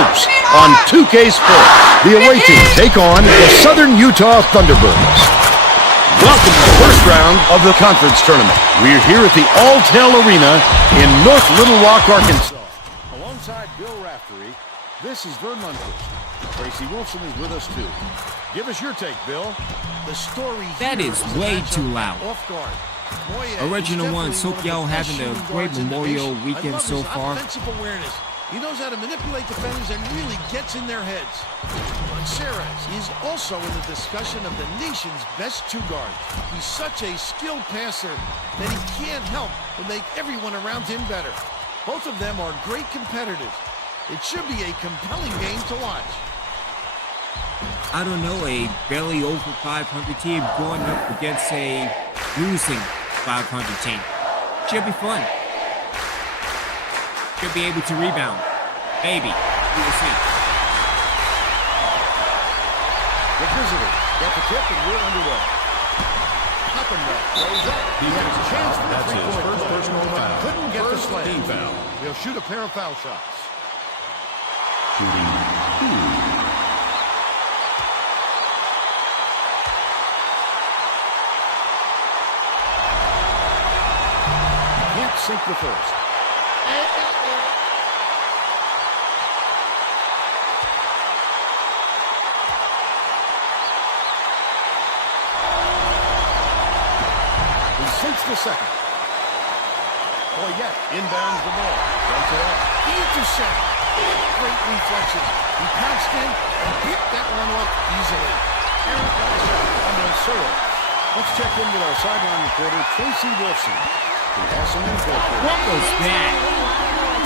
loose on 2K Sports. The away team take on the Southern Utah Thunderbirds. Welcome to the first round of the conference tournament. We're here at the Alltel Arena in North Little Rock, Arkansas. Alongside Bill Raftery, this is Vern Lundquist. Tracy Wilson is with us too. Give us your take, Bill. The story that is way too loud. Off guard. Original Ones, hope y'all having a great Memorial weekend so far. Offensive awareness. He knows how to manipulate defenders and really gets in their heads. Monserrat is also in the discussion of the nation's best two guards. He's such a skilled passer that he can't help but make everyone around him better. Both of them are great competitors. It should be a compelling game to watch. I don't know, a barely over 500 team going up against a losing 500 team. Should be fun. Should be able to rebound. Maybe. We will see. The visitors get the tip and we're underway. Hoppenwell throws up. He had his chance for the three-point first personal foul. Couldn't get the slam. Foul. He'll shoot a pair of foul shots. Shooting 2. Sink the first. He sinks the second. Boyette inbounds the ball. Dumps it off. Intercept. Great reflexes. He pounced in and picked that one off easily. Eric on Monserrat. Let's check in with our sideline reporter, Tracy Wilson. What was that?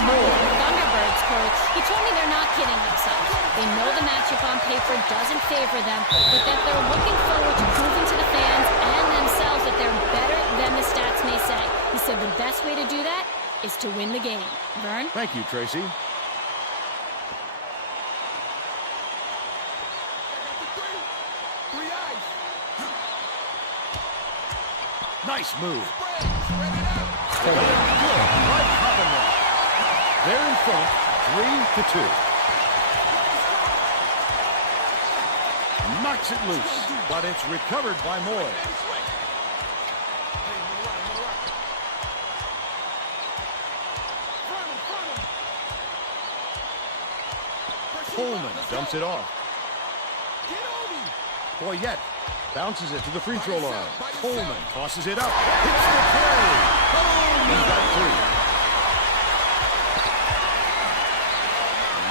Thunderbirds coach, he told me they're not kidding themselves. They know the matchup on paper doesn't favor them, but that they're looking forward to proving to the fans and themselves that they're better than the stats may say. He said the best way to do that is to win the game. Vern? Thank you, Tracy. Nice move. They're in front, 3-2. Knocks it loose, but it's recovered by Moy. Coleman dumps it off. Boyette bounces it to the free throw line. Coleman tosses it up. Hits the carry. He's got 3.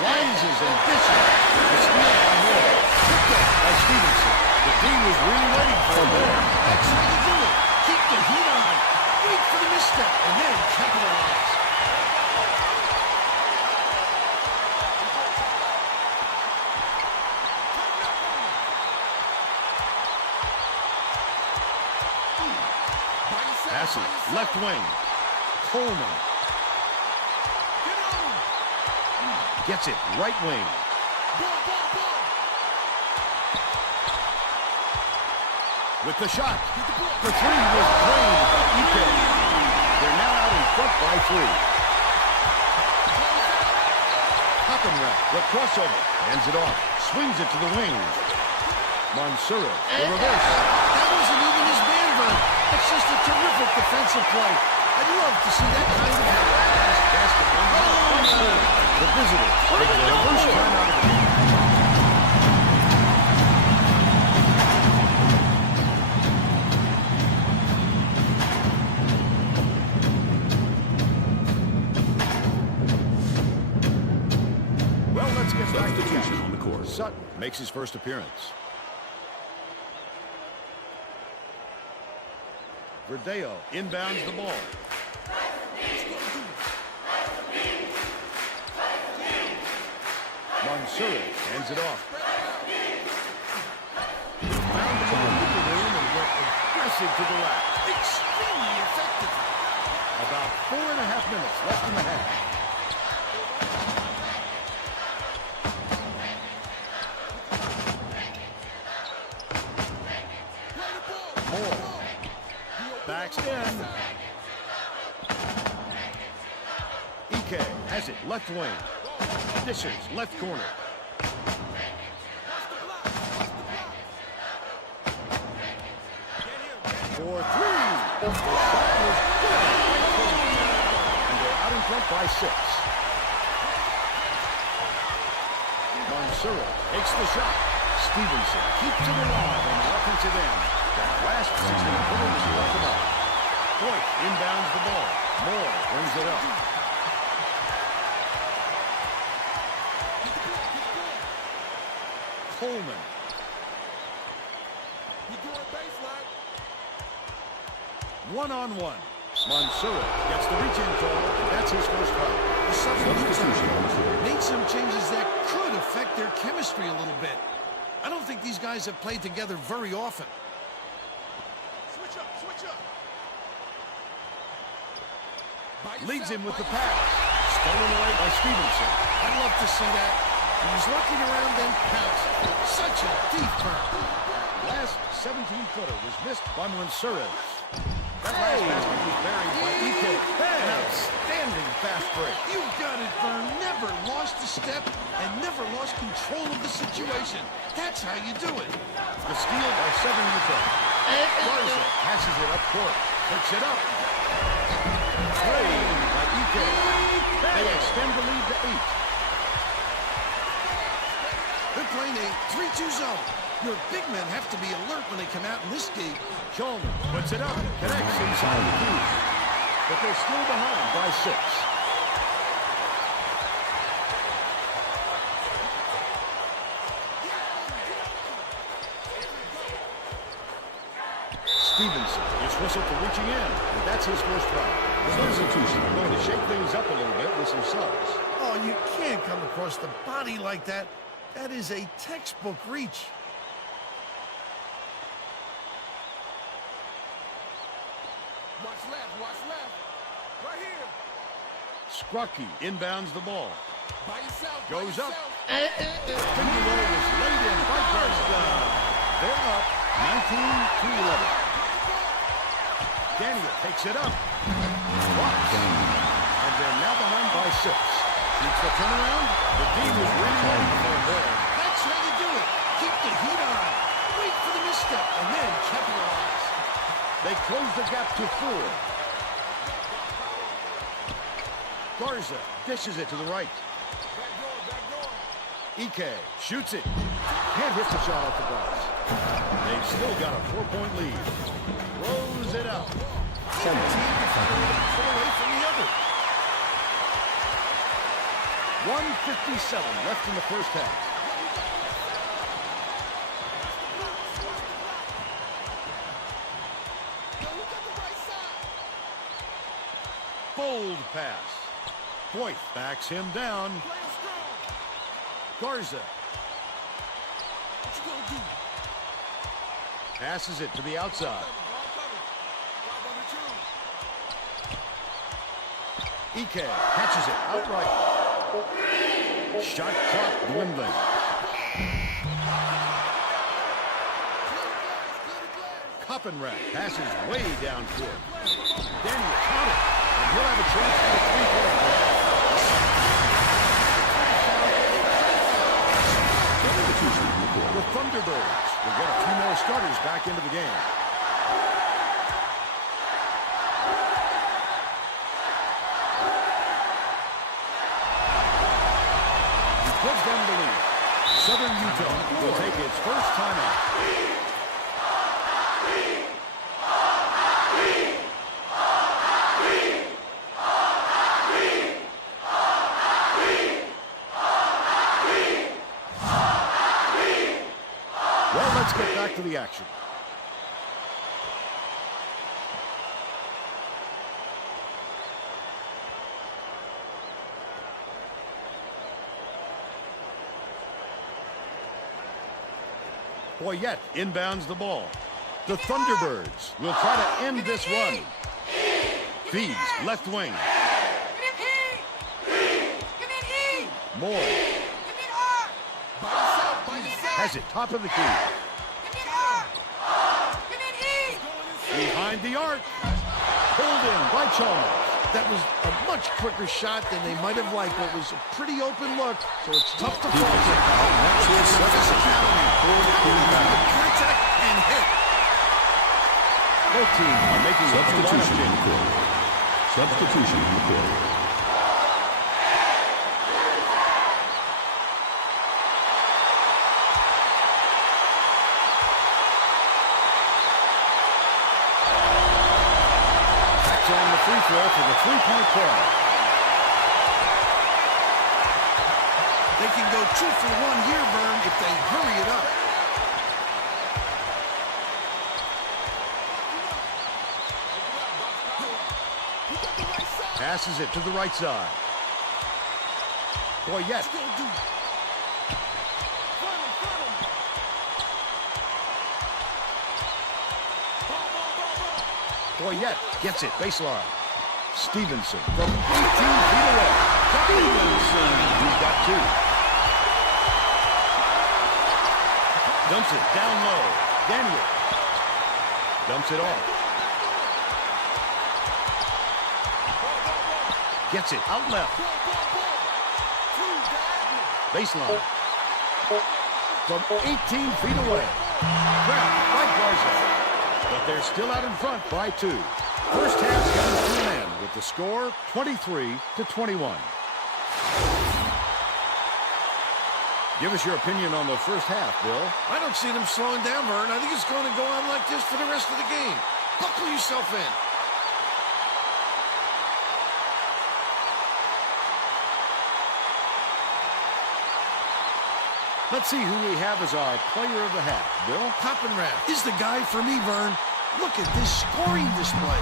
Rises and dishes. The snap by Moore. Picked up by Stevenson. The D was really waiting for him there. That's how you do it. Keep the heat on. Wait for the misstep and then capitalize. Passes, left wing. Coleman. Gets it, right wing. With the shot. The 3 was drained by Ike. They're now out in front by 3. Hoppenwell, the crossover. Hands it off. Swings it to the wing. Monserrat, the reverse. That wasn't even his man, Vern. That's just a terrific defensive play. I'd love to see that kind of The visitors take their first time out of the game. Well, let's get back to action on the court. Sutton makes his first appearance. Verdeo inbounds the ball. Monserrat hands it off. Found the ball in the room and went aggressive to the rack. extremely effective. About 4.5 minutes left in the half. Backs in. Ike has it, left wing. Dishes, left corner. For three. The shot was good. And they're out in front by 6. Mansura takes the shot. Stevenson keeps it alive on the offensive end. That last 16-footer was left him off. Boyd inbounds the ball. Moore brings it up. Coleman. One-on-one. Mansura gets the reach-in call. That's his first foul. The substitution made some changes that could affect their chemistry a little bit. I don't think these guys have played together very often. Switch up, switch up. Leads him with the pass. Stolen away by Stevenson. I'd love to see that. He was looking around then pounced. Such a deep burn. Last 17-footer was missed by Mansura. That last basket was buried by EK. An outstanding fast break. You got it, Vern. Never lost a step and never lost control of the situation. That's how you do it. The steal by Southern Utah. Garza passes it up court. Picks it up. Played by EK. They extend the lead to 8. They're playing a 3-2 zone. Your big men have to be alert when they come out in this game. Coleman puts it up. Connects inside the key. But they're still behind by 6. Stevenson is whistled for reaching in, and that's his first foul. The substitution going to shake things up a little bit with some subs. Oh, you can't come across the body like that. That is a textbook reach. Watch left, right here. Scrucky inbounds the ball. By yourself, Goes up. Finger roll was laid in by Garza. They're up 19-11. Daniel takes it up. Drops. And they're now behind by 6. Keeps the turnaround. The D was really ready for a ball. That's how you do it. Keep the heat on. Wait for the misstep and then capitalize. They close the gap to 4. Garza dishes it to the right. Ike shoots it. Can't hit the shot off the glass. They've still got a 4-point lead. Throws it out. One team far away from the other. 1:57 left in the first half. Bold pass. Boyd backs him down. Garza passes it to the outside. Ike catches it outright. Shot clock dwindling. Koppenrat passes way down court. Daniel caught it, and he'll have a chance for the 3-point play. The Thunderbirds will get a few more starters back into the game. He gives them the lead. Southern Utah will take its first timeout. Well, let's get back to the action. Boyette inbounds the ball. The Thunderbirds will try to end this run. Feeds left wing. Moore has it top of the key. Behind the arc. Pulled in by Chalmers. That was a much quicker shot than they might have liked, but it was a pretty open look, so it's tough to fault him. That's his physicality for the quarterback. Contact and hit. Both teams are making Substitution in the court. Substitution in the court. on the free throw for the three-point play. They can go 2 for 1 here, Vern, if they hurry it up. Passes it to the right side. Boyette. Boyette gets it, baseline. Stevenson from 18 feet away. Stevenson, he's got 2. Dumps it down low. Daniel dumps it off. Gets it out left. Baseline. From 18 feet away. Grab right Garza. But they're still out in front by 2. First half's coming to an end with the score 23-21. Give us your opinion on the first half, Bill. I don't see them slowing down, Vern. I think it's going to go on like this for the rest of the game. Buckle yourself in. Let's see who we have as our player of the half. Bill? Coppenrath is the guy for me, Vern. Look at this scoring display.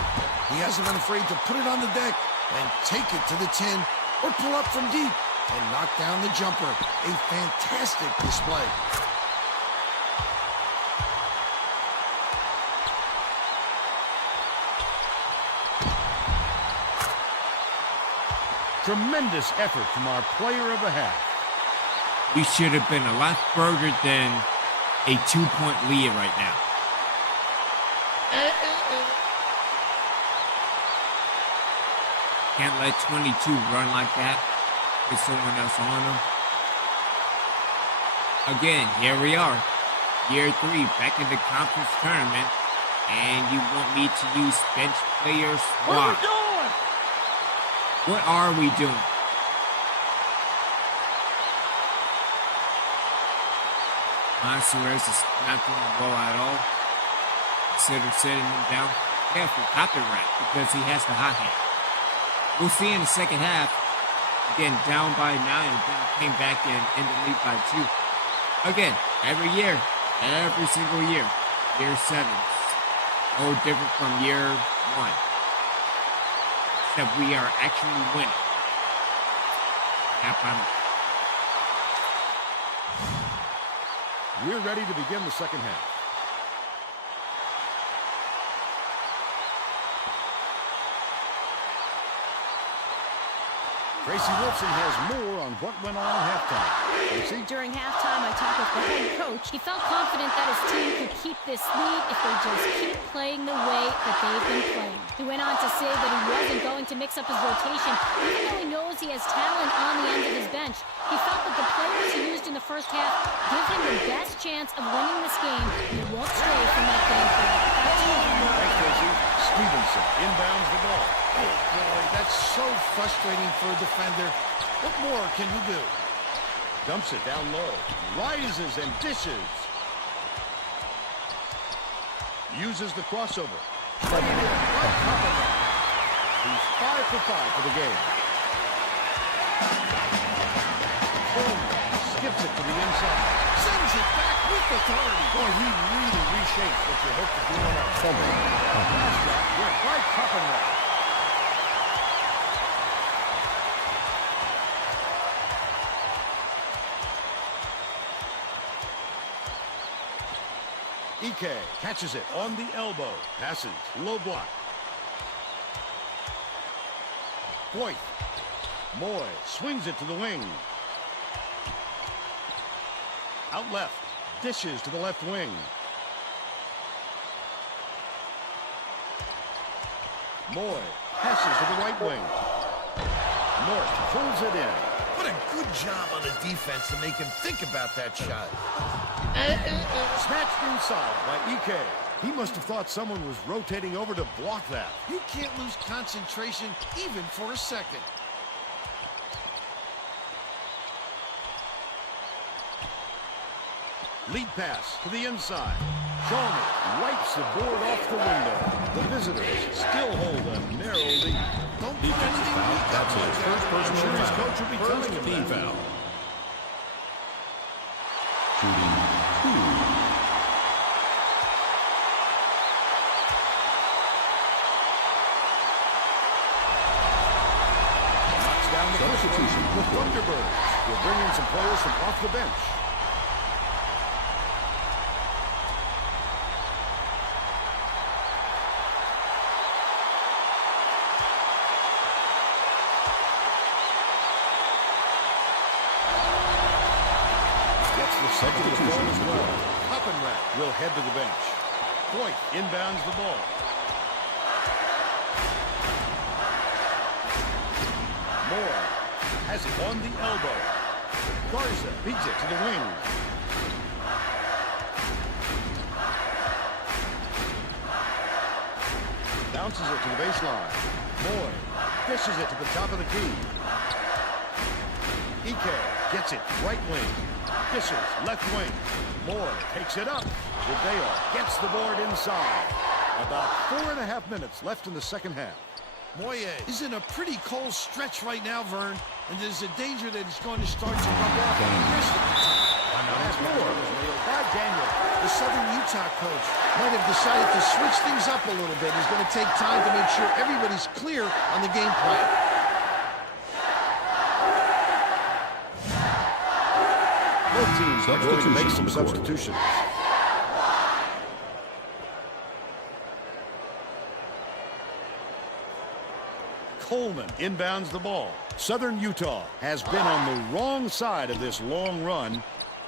He hasn't been afraid to put it on the deck and take it to the tin or pull up from deep and knock down the jumper. A fantastic display. Tremendous effort from our player of the half. We should have been a lot further than a 2-point lead right now. Can't let 22 run like that with someone else on them. Again, here we are. Year 3, back in the conference tournament. And you want me to use bench player swap. What are we doing? Suarez is not doing well at all. Consider setting him down. Careful, copyright, because he has the hot hand. We'll see in the second half. Again, down by 9, then came back in the lead by 2. Again, every year, every single year, year 7. No different from year 1. Except we are actually winning. Half on. We're ready to begin the second half. Tracy Wilson has more on what went on at halftime. Tracy? During halftime, I talked with the head coach. He felt confident that his team could keep this lead if they just keep playing the way that they've been playing. He went on to say that he wasn't going to mix up his rotation, even though he knows he has talent on the end of his bench. He felt that the players he used in the first half give him the best chance of winning this game, and he won't stray from that game plan. Thanks, Tracy. Stevenson inbounds the ball. Oh, boy, that's so frustrating for a defender. What more can you do? Dumps it down low. Rises and dishes. Uses the crossover. Playing it in. He's 5 for 5 for the game. Skips it to the inside. Sends it back with authority. Boy, he really reshaped what you hope to do on our fumble. Pass shot with by Coppenrath. Ike catches it on the elbow. Passes. Low block. Boyd. Moy swings it to the wing. Out left. Dishes to the left wing. Moy passes to the right wing. North pulls it in. What a good job on the defense to make him think about that shot. Snatched inside by Ike. He must have thought someone was rotating over to block that. You can't lose concentration even for a second. Lead pass to the inside. Chalmers wipes the board off the window. The visitors still hold a narrow lead. Don't put anything weak up That's like his that. first personal Sure his foul. coach will be First telling him team that. foul. Shooting 2. Knocks down the first one. Substitution. The Thunderbirds will bring in some players from off the bench. Gets the second to the ball as well. Hoppenrath will head to the bench. Point inbounds the ball. Moore has it on the elbow. Garza beats it to the wing. Bounces it to the baseline. Moy dishes it to the top of the key. Ike gets it right wing. Dishes left wing. Moore takes it up. Rodeo gets the board inside. About 4.5 minutes left in the second half. Moye is in a pretty cold stretch right now, Vern, and there's a danger that he's going to start to rub off on the rest of the team. Last Moore was nailed by Daniel. The Southern Utah coach might have decided to switch things up a little bit. He's going to take time to make sure everybody's clear on the game plan. Both teams are going to make some Substitution on the court. substitutions. Coleman inbounds the ball. Southern Utah has been on the wrong side of this long run,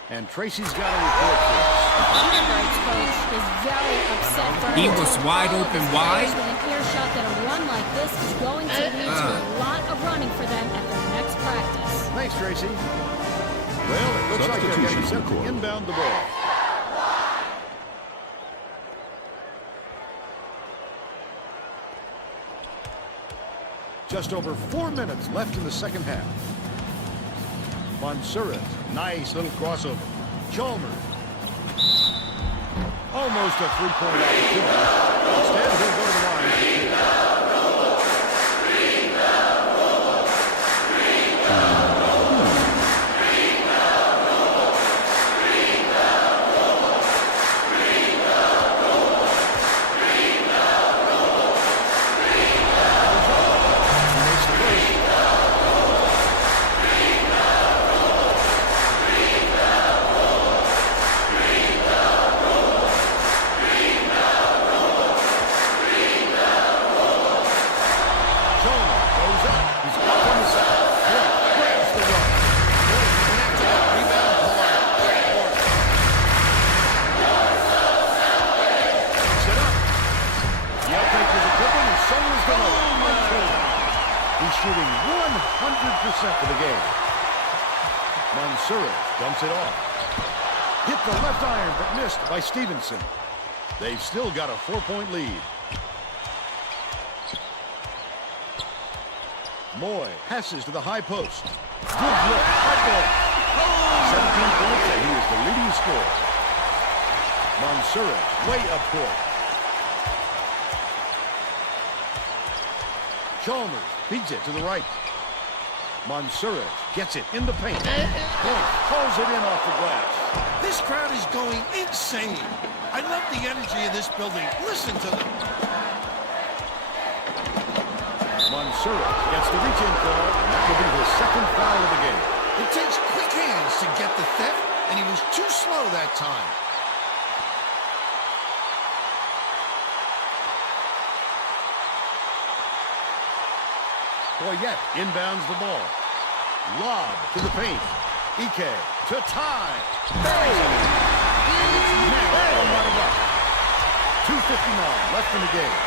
and Tracy's got a report for us. Thunderbirds coach is very upset. Vern. He was wide All of open his wide. players with an earshot that a run like this is going to lead to a lot of running for them at their next practice. Thanks, Tracy. Well, it looks like they're getting set to inbound the ball. Just over 4 minutes left in the second half. Mansuras, nice little crossover. Chalmers. Almost a three-point opportunity. Instead, he'll go to the line for two. He makes the first. Chalmers goes up. He's up on the side. Grabs the run. Connect to that rebound, pull out. Picks it up. The outtake was a good one, and so was the low. He's shooting 100% for the game. Mansuras dumps it off. Hit the left iron, but missed by Stevenson. They've still got a 4-point lead. Moy passes to the high post. Good look. Hot ball. 17 points, and he is the leading scorer. Mansuras way up court. Chalmers beats it to the right. Mansuras gets it in the paint. Point pulls it in off the glass. This crowd is going insane. I love the energy of this building. Listen to them. Mansuras gets the reach-in call, and that will be his second foul of the game. It takes quick hands to get the theft, and he was too slow that time. Boyette inbounds the ball. Lob to the paint. Ike to tie. Bang! And it's now all running up. 2:59 left in the game.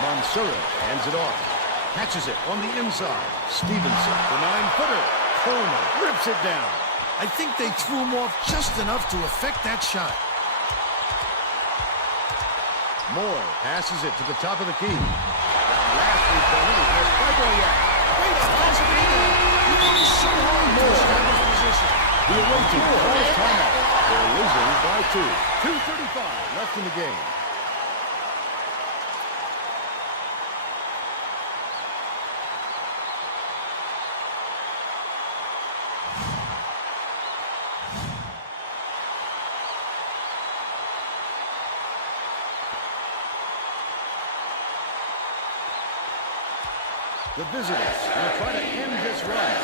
Mansoura hands it off. Catches it on the inside. Stevenson, the 9-footer. Coleman rips it down. I think they threw him off just enough to affect that shot. Moore passes it to the top of the key. That last rebound is missed by Boyette. Great offensive rebound. He worked so hard to establish position. The away team calls timeout. They're losing by 2. 2:35 left in the game. The visitors will try to end this run.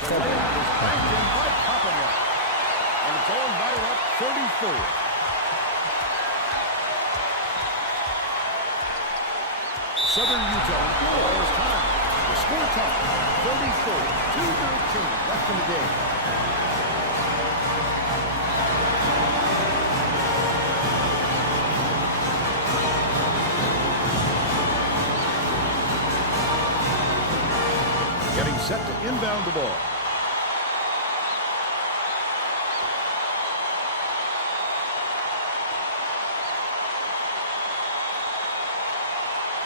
The layup is backed in by Coppenwright. And it's all knotted up 34. Southern Utah calls time. The score time, 34. 2:13 left in the game. Getting set to inbound the ball.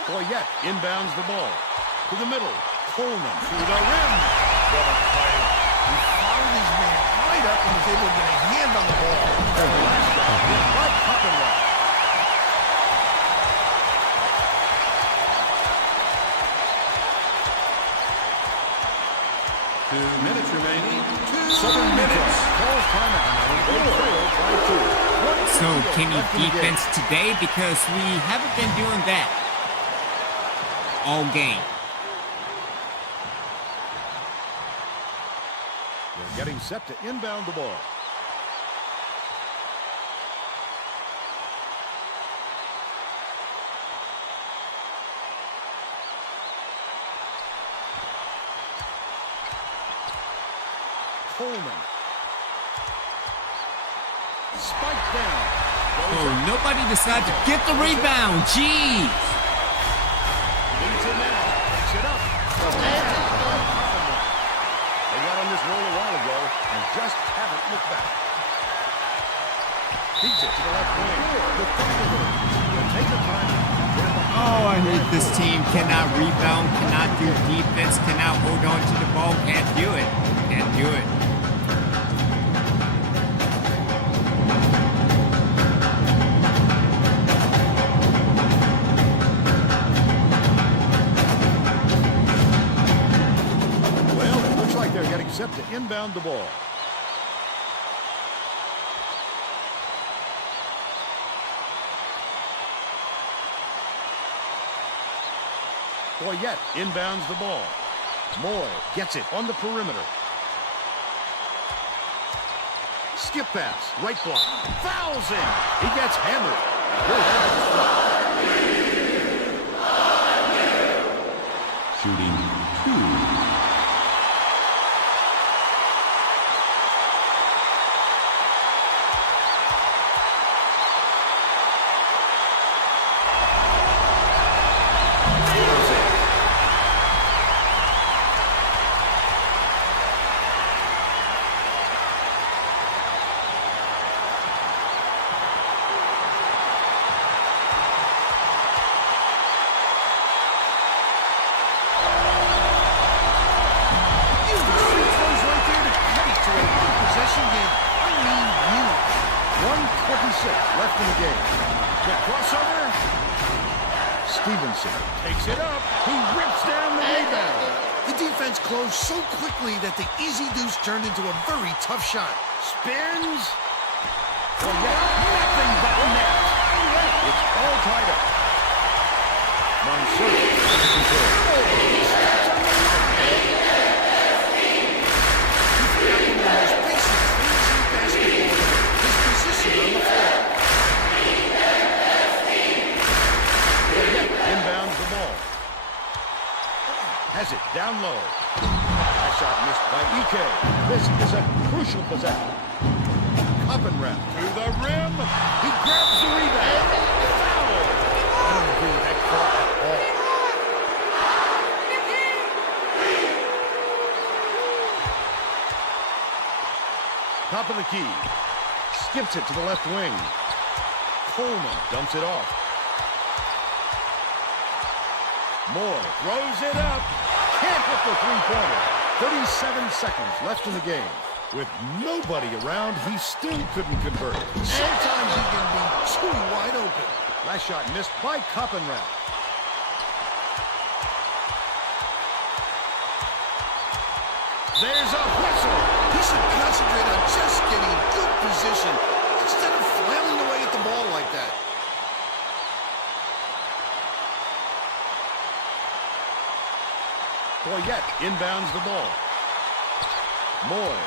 Boyette inbounds the ball. To the middle. Coleman to the rim. What a play. He found his man right up and was able to get a hand on the ball. And the last shot is by Coppenwright. 2 minutes remaining. Southern minutes. Calls timeout. They trail by 2. So can you defense today? Because we haven't been doing that all game. They're getting set to inbound the ball. Coleman. Spike down. Oh, nobody decided to get the rebound. Jeez. Leads it now. Picks it up. They got on this roll a while ago and just haven't looked back. Feeds it to the left wing. The Thunderbirds will take the time. Oh, I hate this team. Cannot rebound, cannot do defense, cannot hold on to the ball. Can't do it. Can't do it. Well, it looks like they're getting set to inbound the ball. Boyette inbounds the ball. Moore gets it on the perimeter. Skip pass, right block. Fouls him. He gets hammered. Shooting 2. Left in the game. The crossover. Stevenson takes it up. He rips down the rebound. The defense closed so quickly that the easy deuce turned into a very tough shot. Spins. Well, nothing but net. It's all tied up. Mansoura has control. He steps on the line. He forgot one of the most basic things in basketball. His position on the floor. Inbounds the ball. Has it down low. That shot missed by Ike. This is a crucial possession. Coppenwright to the rim. He grabs the rebound. Foul. fault at all. Top of the key. Skips it to the left wing. Coleman dumps it off. Moore throws it up. Can't hit the three-pointer. 37 seconds left in the game. With nobody around, he still couldn't convert. Sometimes he can be too wide open. Last shot missed by Coppenrath. There's a whistle. He should concentrate on just getting good position instead of flailing away at the ball like that. Boyette inbounds the ball. Moy.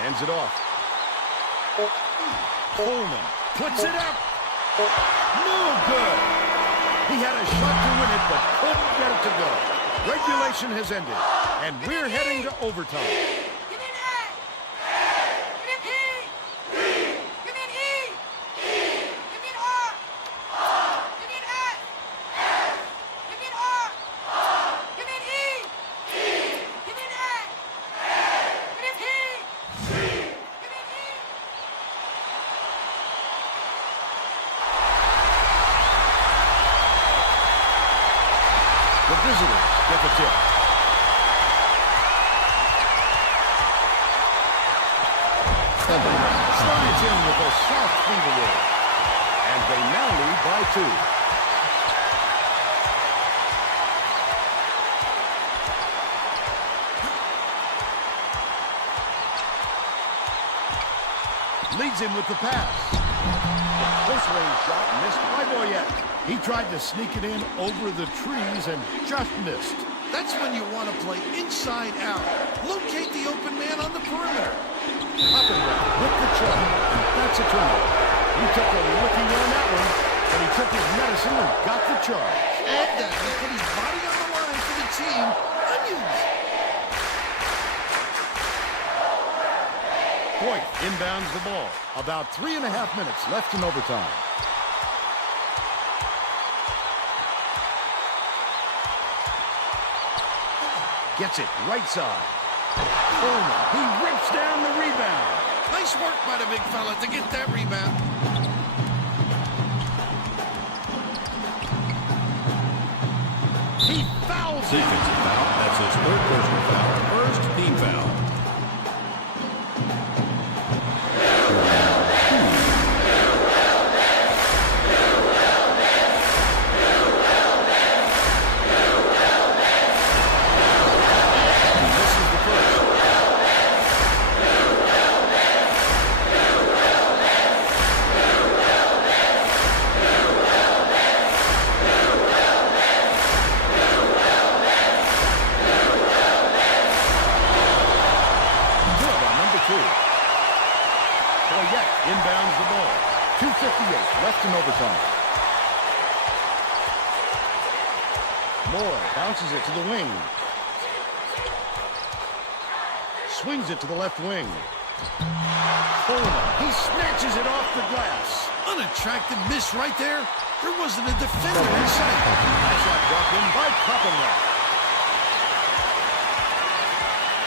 Hands it off. Coleman puts it up. No good. He had a shot to win it, but couldn't get it to go. Regulation has ended, and we're heading to overtime. The visitors get the tip. Slides in with a soft finger roll. And they now lead by 2. Leads him with the pass. Close range shot missed by Boyette. He tried to sneak it in over the trees and just missed. That's when you want to play inside out. Locate the open man on the perimeter. Coppenrath with the charge, and that's a turnover. He took a licking on that one, but he took his medicine and got the charge. Add that, he put his body on the line for the team. Onions. Point inbounds the ball. About 3.5 minutes left in overtime. Gets it right side. Coleman, he rips down the rebound. Nice work by the big fella to get that rebound. He fouls it. Defensive foul. That's his third personal foul. First team foul. Inbounds the ball. 2:58 left in overtime. Moore bounces it to the wing. Swings it to the left wing. Coleman, he snatches it off the glass. Unattractive miss right there. There wasn't a defender in sight. That shot brought in by Coppenrath.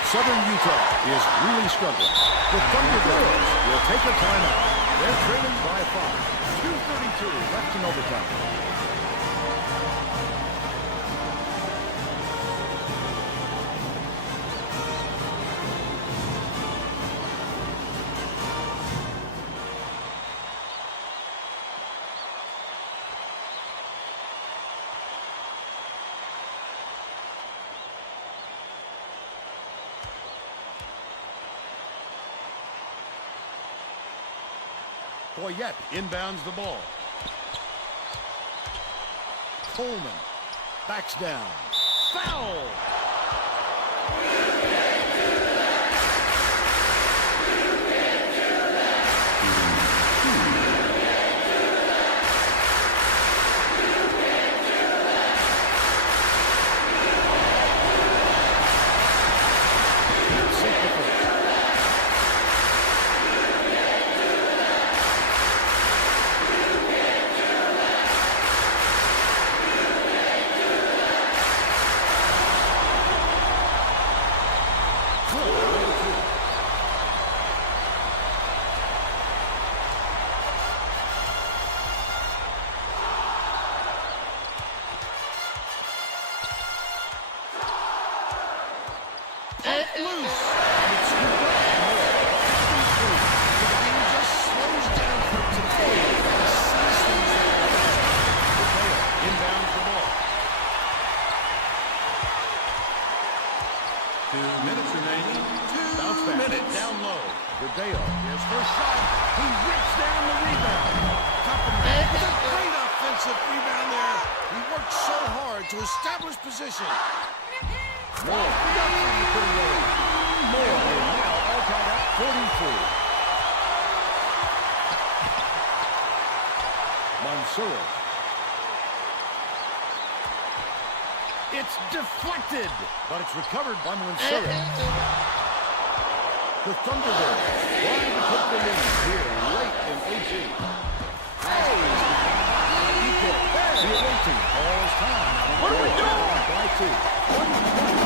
Southern Utah is really struggling. The Thunderbirds will take a timeout. They're trailing by 5. 2:32 left in overtime. Boyette inbounds the ball. Coleman backs down. Foul! loose. And it's scooped up and more. The game just slows down for today. He sees things that are inbounds the ball. 2 minutes remaining. 2 minutes. Down low. Verdeo. Here's first shot. He rips down the rebound. With a great offensive rebound there. He worked so hard to establish position. Moore. Moore. Now all tied up 43. Mansour. It's deflected, but it's recovered by Mansour. The Thunderbirds trying to put the lead here late in OT. The away team calls time. What are we doing? By 2. 1 point.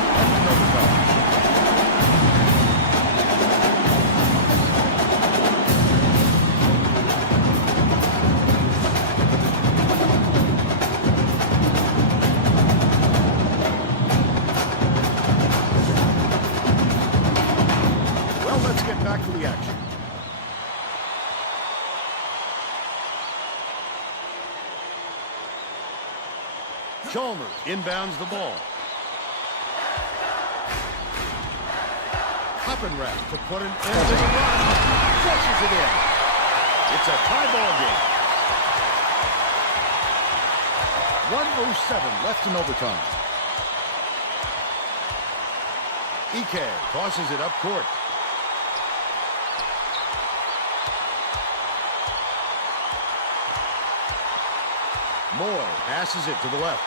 Well, let's get back to the action. Chalmers inbounds the ball. Hoppenrath to put an end to the run. Flushes it in. It's a tie ball game. 1:07 left in overtime. Ike tosses it up court. Moore passes it to the left.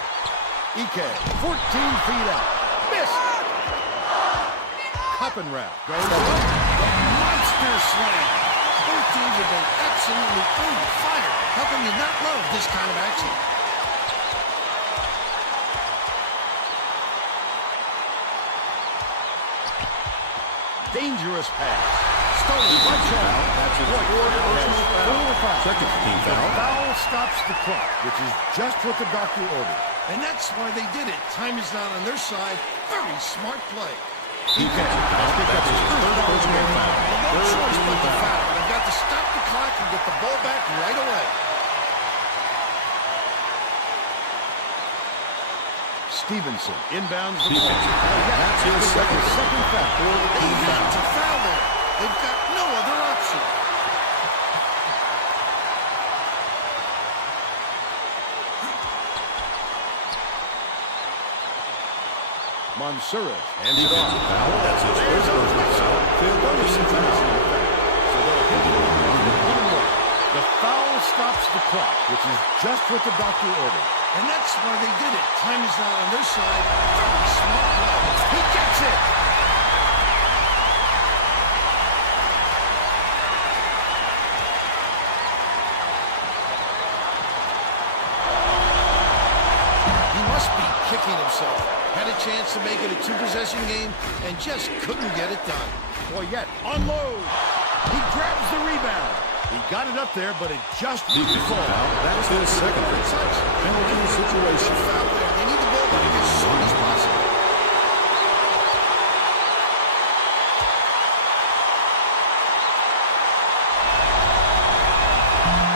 Ike, 14 feet out. Missed. Hoppenrath goes up. The monster slam. Both teams have been absolutely on fire. How can you not love this kind of action? Dangerous pass. Stolen by Chow. That's his foul. Second team The foul. foul stops the clock, which is just what the doctor ordered. And that's why they did it. Time is not on their side. Very smart play. That's his third personal foul. No choice but the foul. They've got to stop the clock and get the ball back right away. Stevenson inbounds the ball. That's his second foul. They have to foul there. They've got no other option. Mansour hands it off. That's his first personal foul. Failed under situation. So they'll hit it on 1-1. The foul stops the clock, which is just what the doctor ordered. And that's why they did it. Time is not on their side. Very smart play. He gets it. He must be kicking himself. Had a chance to make it a 2-possession game and just couldn't get it done. Boy, yet unload. He grabs the rebound. He got it up there, but it just beat the fall. That's his second penalty situation. Foul there. They need the ball back as soon as possible.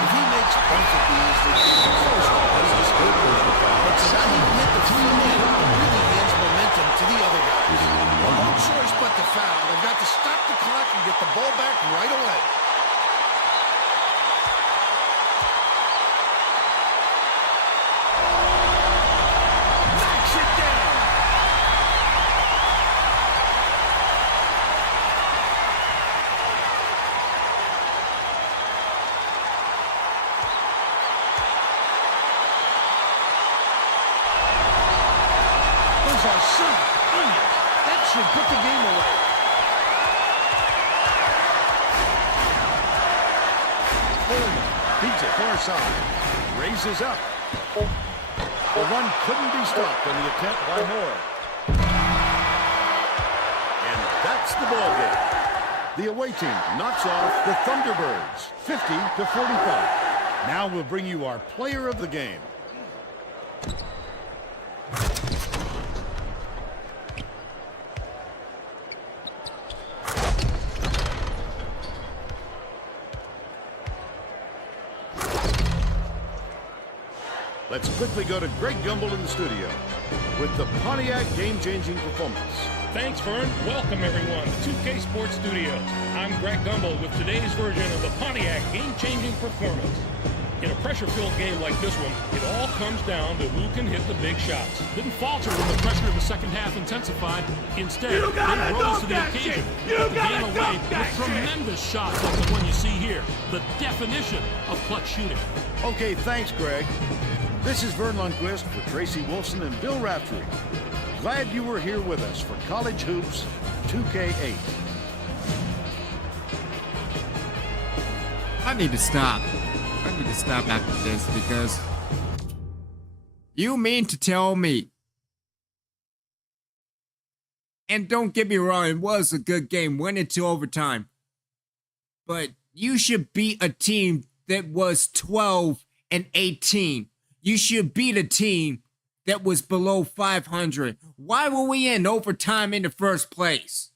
If he makes both of these, the first is his good personal foul. But to not even hit the free man really hands momentum to the other guys. No choice but to foul. They've got to stop the clock and get the ball back right away. Knocks it down. Those are some onions. That should put the game away. Coleman beats it far side. Raises up. The run couldn't be stopped on the attempt by Moore. And that's the ball game. The away team knocks off the Thunderbirds 50-45. Now we'll bring you our player of the game. Let's quickly go to Greg Gumbel in the studio with the Pontiac game-changing performance. Thanks, Vern. Welcome, everyone, to 2K Sports Studios. I'm Greg Gumbel with today's version of the Pontiac game-changing performance. In a pressure-filled game like this one, it all comes down to who can hit the big shots. Didn't falter when the pressure of the second half intensified. Instead, they rose to the occasion. Put the game away with tremendous shots like the one you see here. The definition of clutch shooting. Okay, thanks, Greg. This is Vern Lundquist for Tracy Wolfson and Bill Raftery. Glad you were here with us for College Hoops 2K8. I need to stop. I need to stop after this because you mean to tell me, and don't get me wrong, it was a good game, went into overtime, but you should beat a team that was 12-18. You should beat a team that was below 500. Why were we in overtime in the first place?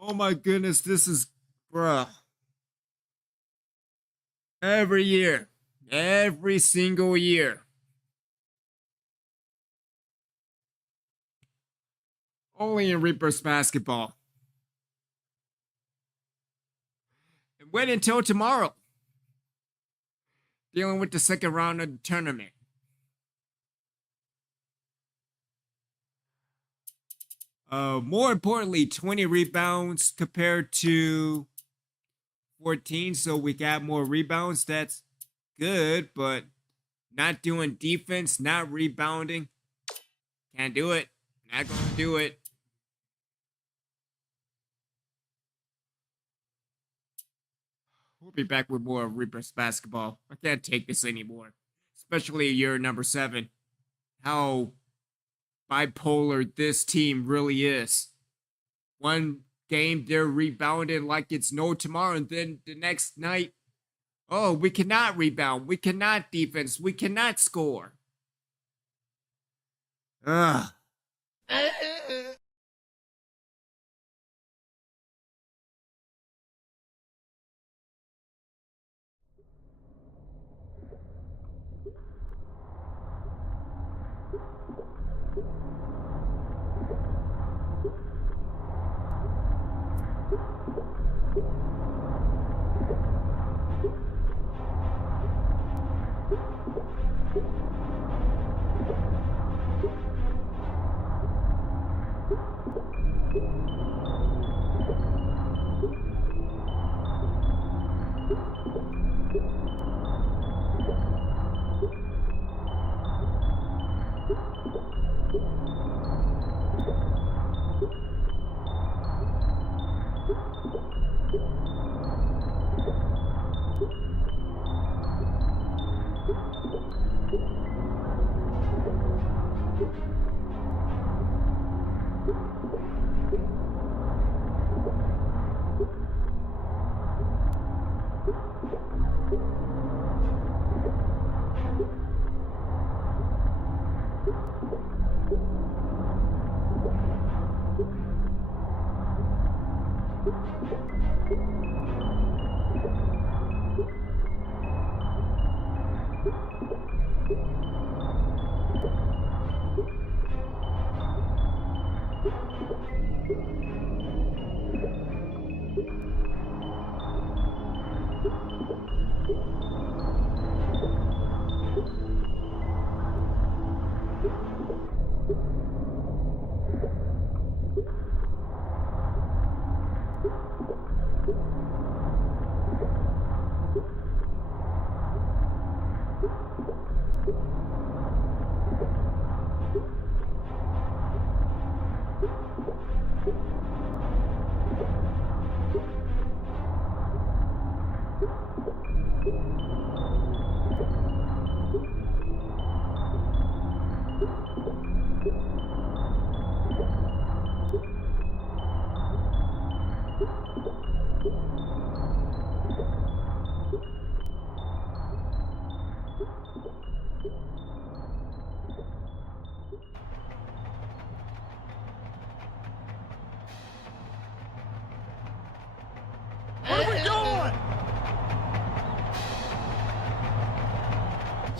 Oh my goodness, this is, bruh. Every year, every single year. Only in Reapers basketball. And wait until tomorrow. Dealing with the second round of the tournament. More importantly, 20 rebounds compared to 14, so we got more rebounds. That's good, but not doing defense, not rebounding. Can't do it. Not gonna do it. We'll be back with more Reapers basketball. I can't take this anymore. Especially year number 7. How bipolar this team really is. One game they're rebounding like it's no tomorrow, and then the next night, oh, we cannot rebound, we cannot defense, we cannot score. Ugh.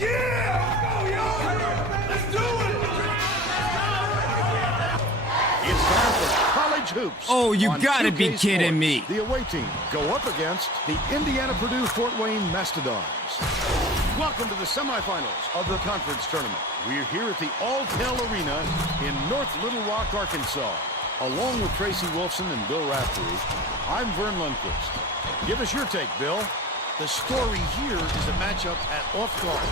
It's time for college hoops. Oh, you on gotta 2K be kidding me. The away team go up against the Indiana-Purdue-Fort Wayne Mastodons. Welcome to the semifinals of the conference tournament. We're here at the Alltel Arena in North Little Rock, Arkansas. Along with Tracy Wolfson and Bill Raftery, I'm Vern Lundquist. Give us your take, Bill. The story here is a matchup at off guard.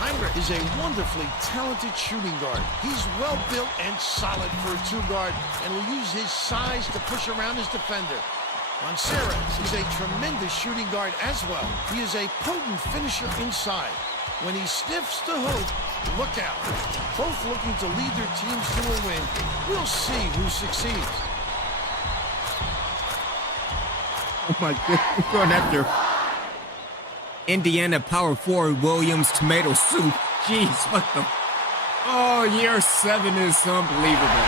Heinrich is a wonderfully talented shooting guard. He's well built and solid for a two-guard and will use his size to push around his defender. Monceres is a tremendous shooting guard as well. He is a potent finisher inside. When he sniffs the hoop, look out. Both looking to lead their teams to a win. We'll see who succeeds. Oh my goodness, we're going after Indiana Power Forward Williams tomato soup. Jeez, what the? Oh, year 7 is unbelievable.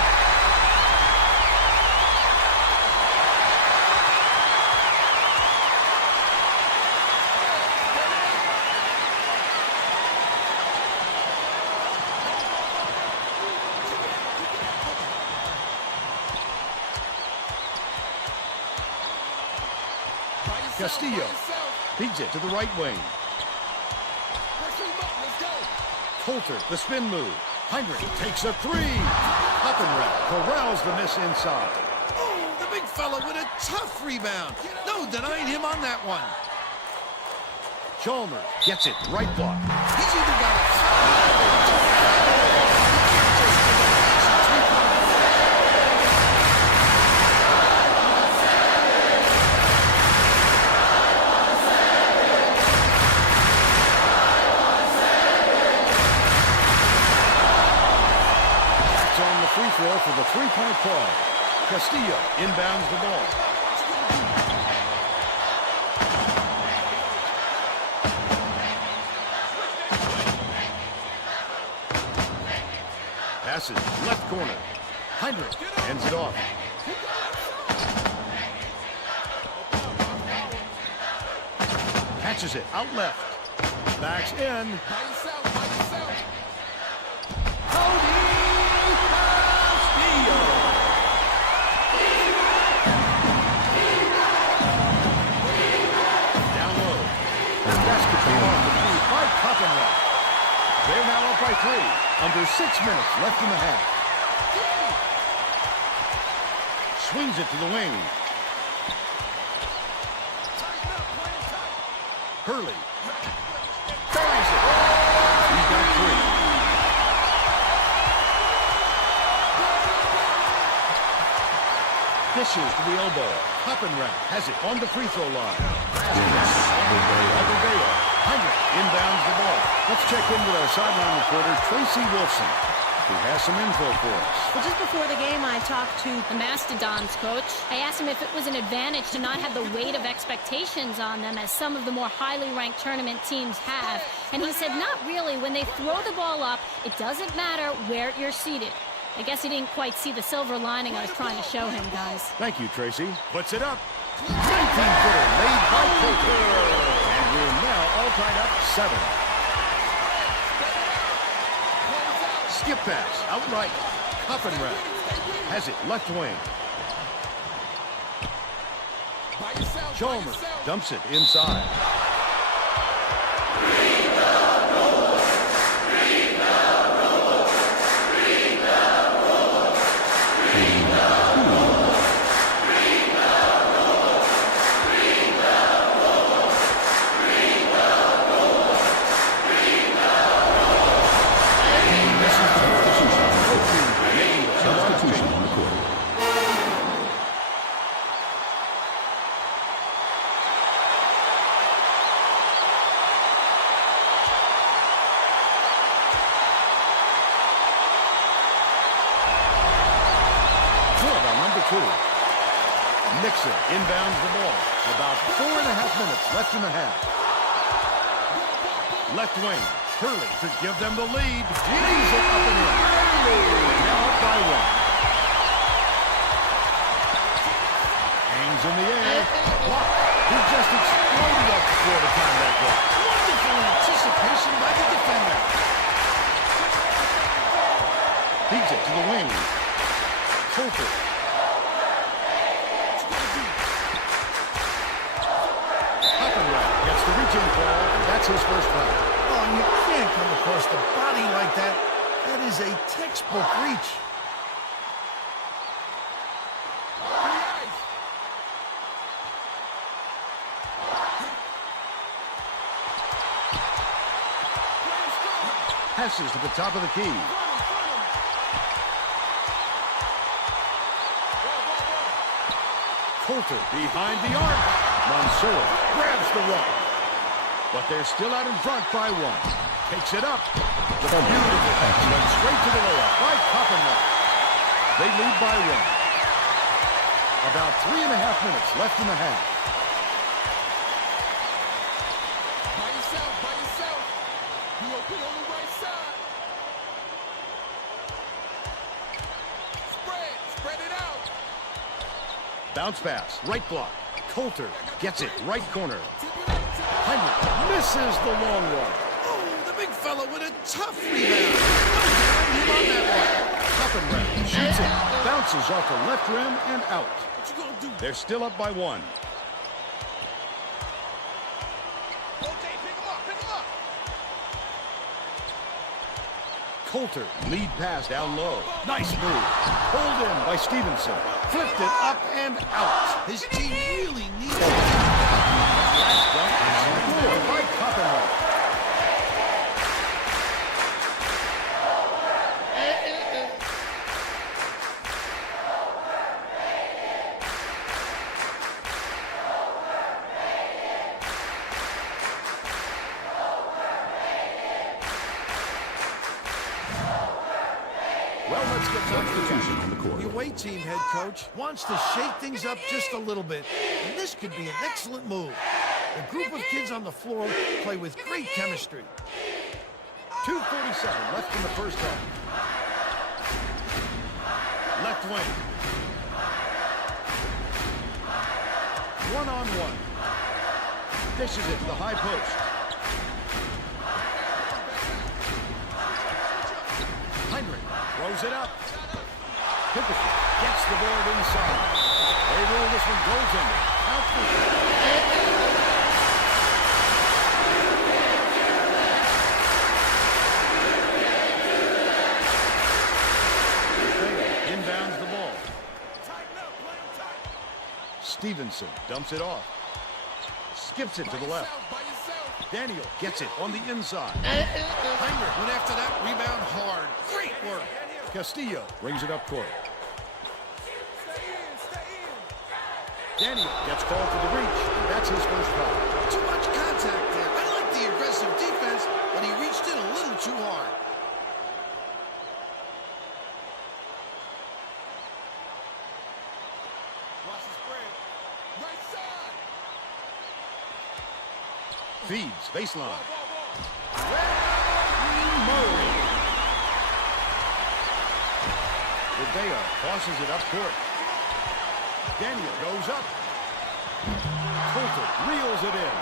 Castillo feeds it to the right wing. Coulter, the spin move. Heinrich takes a three. Hoppenrath corrals the miss inside. Oh, the big fella with a tough rebound. No denying him on that one. Chalmers gets it right block. He's either got a Free throw for the three-point play. Castillo inbounds the ball. Passes left corner. Heinrich ends it off. Catches it out left. Backs in. They're now up by 3. Under 6 minutes left in the half. Swings it to the wing. Hurley buries it. He's got 3. Dishes to the elbow. Hoppenrath has it on the free throw line. Heinrich inbounds the ball. Let's check in with our sideline reporter, Tracy Wolfson, who has some info for us. Well, just before the game, I talked to the Mastodons coach. I asked him if it was an advantage to not have the weight of expectations on them as some of the more highly ranked tournament teams have. And he said, not really. When they throw the ball up, it doesn't matter where you're seated. I guess he didn't quite see the silver lining I was trying to show him, guys. Thank you, Tracy. Puts it up. 19-footer made by Coulter. And we're now all tied up 7. Skip pass, outright. Hoppenrath has it left wing. Chalmers dumps it inside. Nixon inbounds the ball. About 4.5 minutes left in the half. Left wing. Hurley to give them the lead. Leaves it up and in. Now up by 1. Hangs in the air. Block. He just exploded up before the time that goal. Wonderful anticipation by the defender. it to the wing. Coulter. Hoppenwell gets the reach-in call, and that's his first foul. Oh, you can't come across the body like that. That is a textbook reach. Passes to the top of the key. Coulter behind the arc. Mansour grabs the run. But they're still out in front by one. Takes it up. The beautiful pass went straight to the layup by Hoppenwell. They lead by one. About 3.5 minutes left in the half. By yourself, by yourself. You open on the right side. Spread it out. Bounce pass, right block. Coulter gets it, right corner. Tip it up, tip it up. Heinrich misses the long one. Oh, the big fella with a tough rebound. Him on that one. Hoppenwell shoots it, bounces off the left rim and out. What you gonna do? They're still up by one. Okay, pick him up. Coulter, lead pass down low. Nice move. Pulled in by Stevenson. Flipped it up and out. His team really needs it. Last dunk is scored by Hoppenwell. Well, let's get to Substitution on the court. The away team head coach wants to shake things up just a little bit, and this could be an excellent move. The group of kids on the floor play with great chemistry. 2:47 left in the first half. Left wing. One-on-one. Dishes it to the high post. Heinrich throws it up. Pimpleton gets the board inside. They rule this one goaltender. Out inbounds the ball. Stevenson dumps it off. Skips it to the left. By yourself. Daniel gets it on the inside. Heinrich went after that rebound hard. Great work. Castillo brings it up court. Stay in. Daniel gets called for the reach. That's his first foul. Too much contact there. I like the aggressive defense, but he reached in a little too hard. Watch the spread. Right side. Feeds baseline. Ball. Murray. Debeo tosses it up court. Daniel goes up. Coulter reels it in.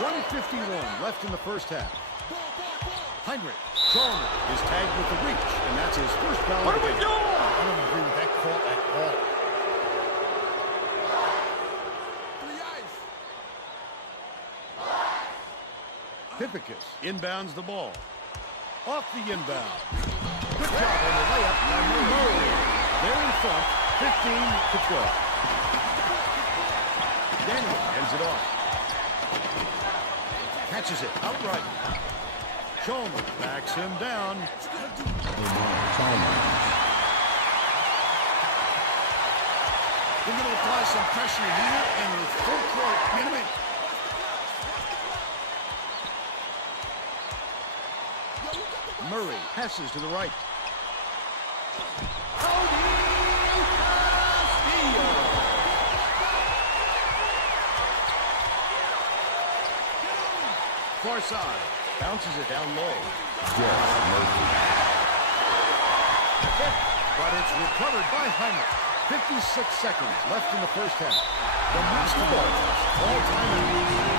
1:51 left in the first half. Heinrich Chalmers is tagged with the reach, and that's his first foul. What are we doing? I don't agree with that call at all. 3 ice. Pipicus inbounds the ball. Off the inbound. Good job on the layup by Murray. They're in front, 15-12. Daniel ends it off. Catches it outright. Chalmers backs him down. We're going to apply some pressure here, and with full court, get him in. Murray passes to the right. Far side. Bounces it down low. But it's recovered by Heinrich. 56 seconds left in the first half. The master ball. All timeout.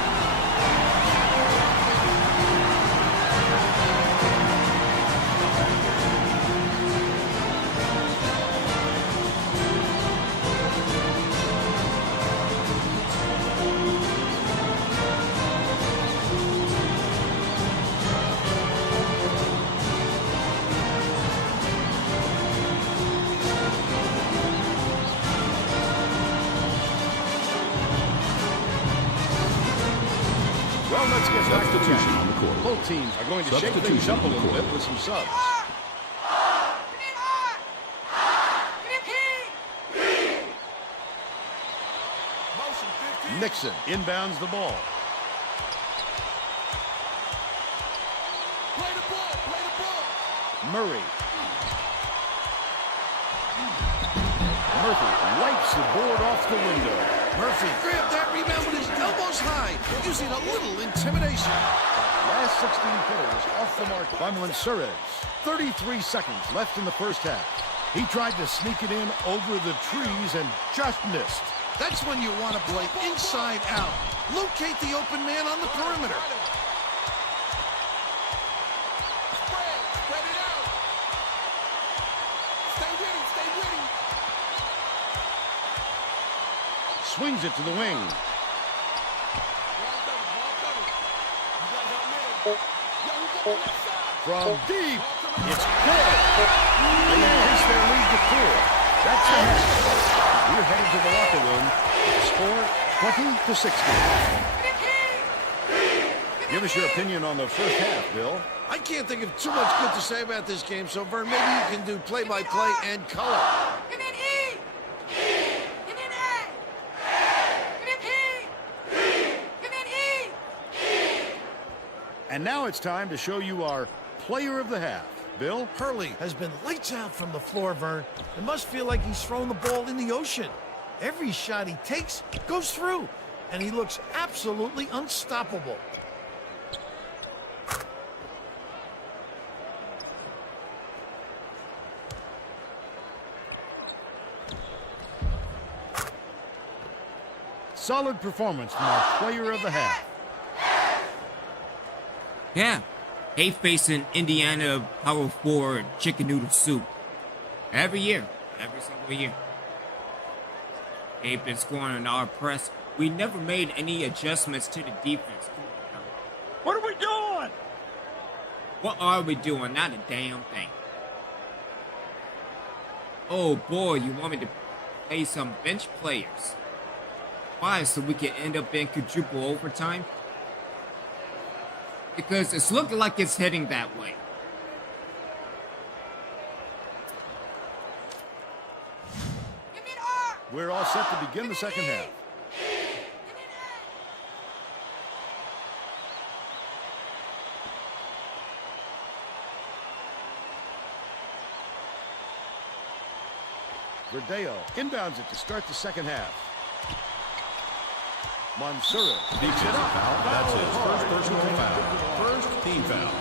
Both teams are going to shake things up a little bit with some subs. Nixon inbounds the ball. Play the ball, play the ball. Murray. Murphy wipes the board off the window. Murphy grabbed that rebound with his elbows high, using a little intimidation. Last 16 footers off the mark by Mansourez. 33 seconds left in the first half. He tried to sneak it in over the trees and just missed. That's when you want to play inside out. Locate the open man on the perimeter. Spread it out. Stay with him, stay with him. Swings it to the wing. Ball coming. You gotta help middle. Yo, who got the left side? From deep, it's good. They increase their lead to 4. That's the half. We're headed to the locker room. Score 20-16. Give us your opinion on the first half, Bill. I can't think of too much good to say about this game, so Vern, maybe you can do play-by-play and color. Give me an E. Give me an A. Give me a P. Give me an E. And now it's time to show you our player of the half. Bill? Hurley has been lights out from the floor, Vern. It must feel like he's throwing the ball in the ocean. Every shot he takes goes through, and he looks absolutely unstoppable. Solid performance from our player of the half. Yeah, hate facing Indiana Power 4 chicken noodle soup. Every year, every single year. They've been scoring on our press. We never made any adjustments to the defense. What are we doing? What are we doing? Not a damn thing. Oh boy, you want me to play some bench players? Why? So we can end up in quadruple overtime? Because it's looking like it's heading that way. We're all set to begin the second half. Verdeo inbounds it to start the second half. Mansourez picks it up. Foul. That's his first personal foul. First team foul.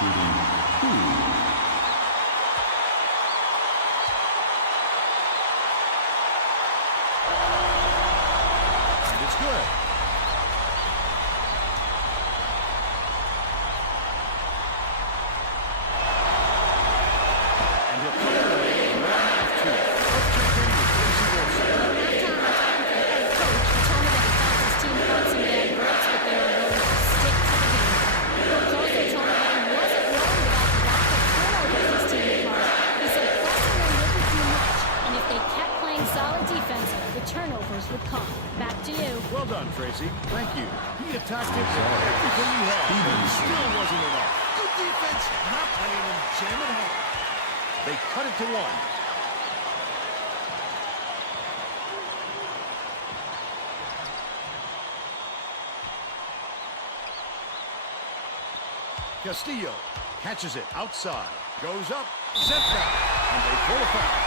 Shooting 2. And it's good. And he'll come away with 1 out of 2. Let's check in with Casey Wilson. Turnovers would come. Back to you. Well done, Tracy. Thank you. He attacked it with everything he had. Even still wasn't enough. Good defense, not playing him jamming home. They cut it to 1. Castillo catches it outside. Goes up, set back, and they pull a foul.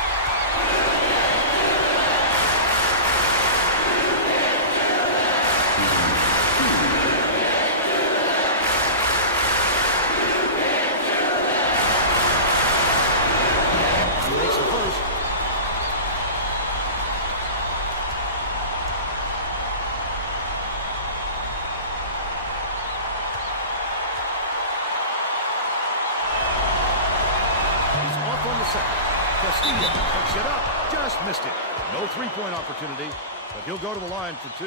He makes the first. He's off on the second. Castillo picks it up. Just missed it. No three-point opportunity, but he'll go to the line for 2.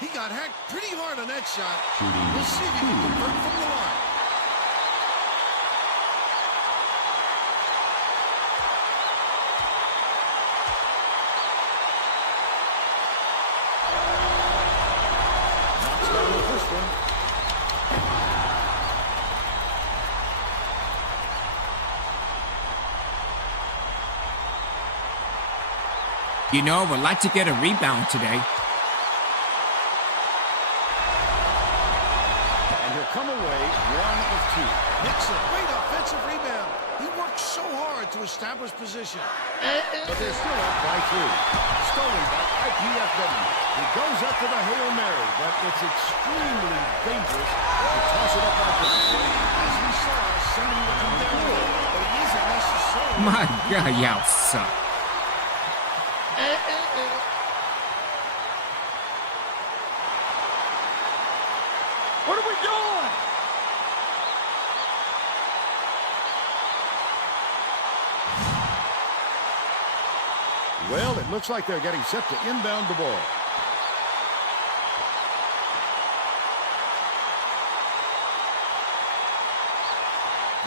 He got hacked pretty hard on that shot. Shooting We'll see if he can convert from the line. Knocks down the You know, would like to get a rebound today. And he'll come away 1 of 2. Hits a great offensive rebound. He works so hard to establish position. But they're still up by 3. Stolen by IPFW. He goes up for the Hail Mary, but it's extremely dangerous to toss it up like this. As we saw, somebody will come down with it, but it isn't necessarily. My God, y'all suck. What are we doing? Well, it looks like they're getting set to inbound the ball.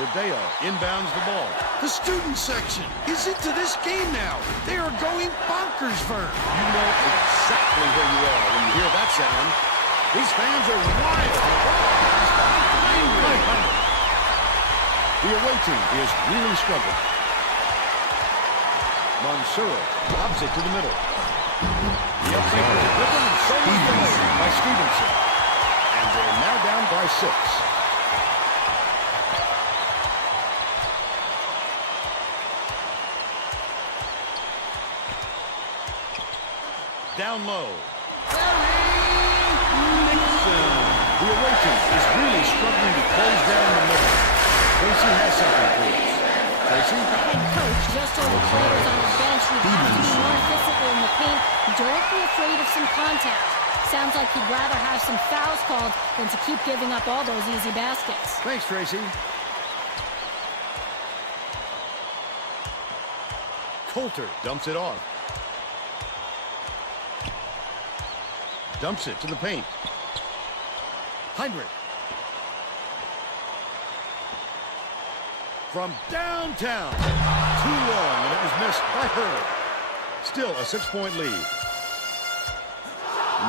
Verdeo inbounds the ball. The student section is into this game now. They are going bonkers, Vern. You know exactly where you are when you hear that sound. These fans are wild. The away team is really struggling. Mansura lobs it to the middle. The uptake was a good one, and so was the lay by Stevenson. And they're now down by 6. Down low. The away team is really struggling to close down the middle. Tracy has something for us. Tracy? Head coach just told the players on the bench we have to be more physical in the paint. Don't be afraid of some contact. Sounds like he'd rather have some fouls called than to keep giving up all those easy baskets. Thanks, Tracy. Coulter dumps it off. Dumps it to the paint. Heinrich. From downtown. Too long, and it was missed by Hurley. Still a 6-point lead.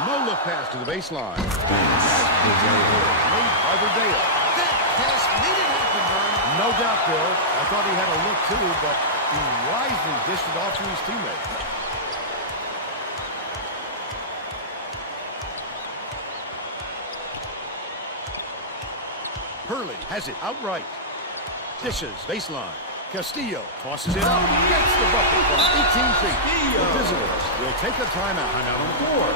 No look pass to the baseline. Made by Verdeo. That pass made it happen, Vern. No doubt, Bill. I thought he had a look too, but he wisely dished it off to his teammate. Hurley has it outright. Dishes, baseline. Castillo tosses it up. Gets the bucket from 18 feet. The visitors will take a timeout. Timeout on the floor.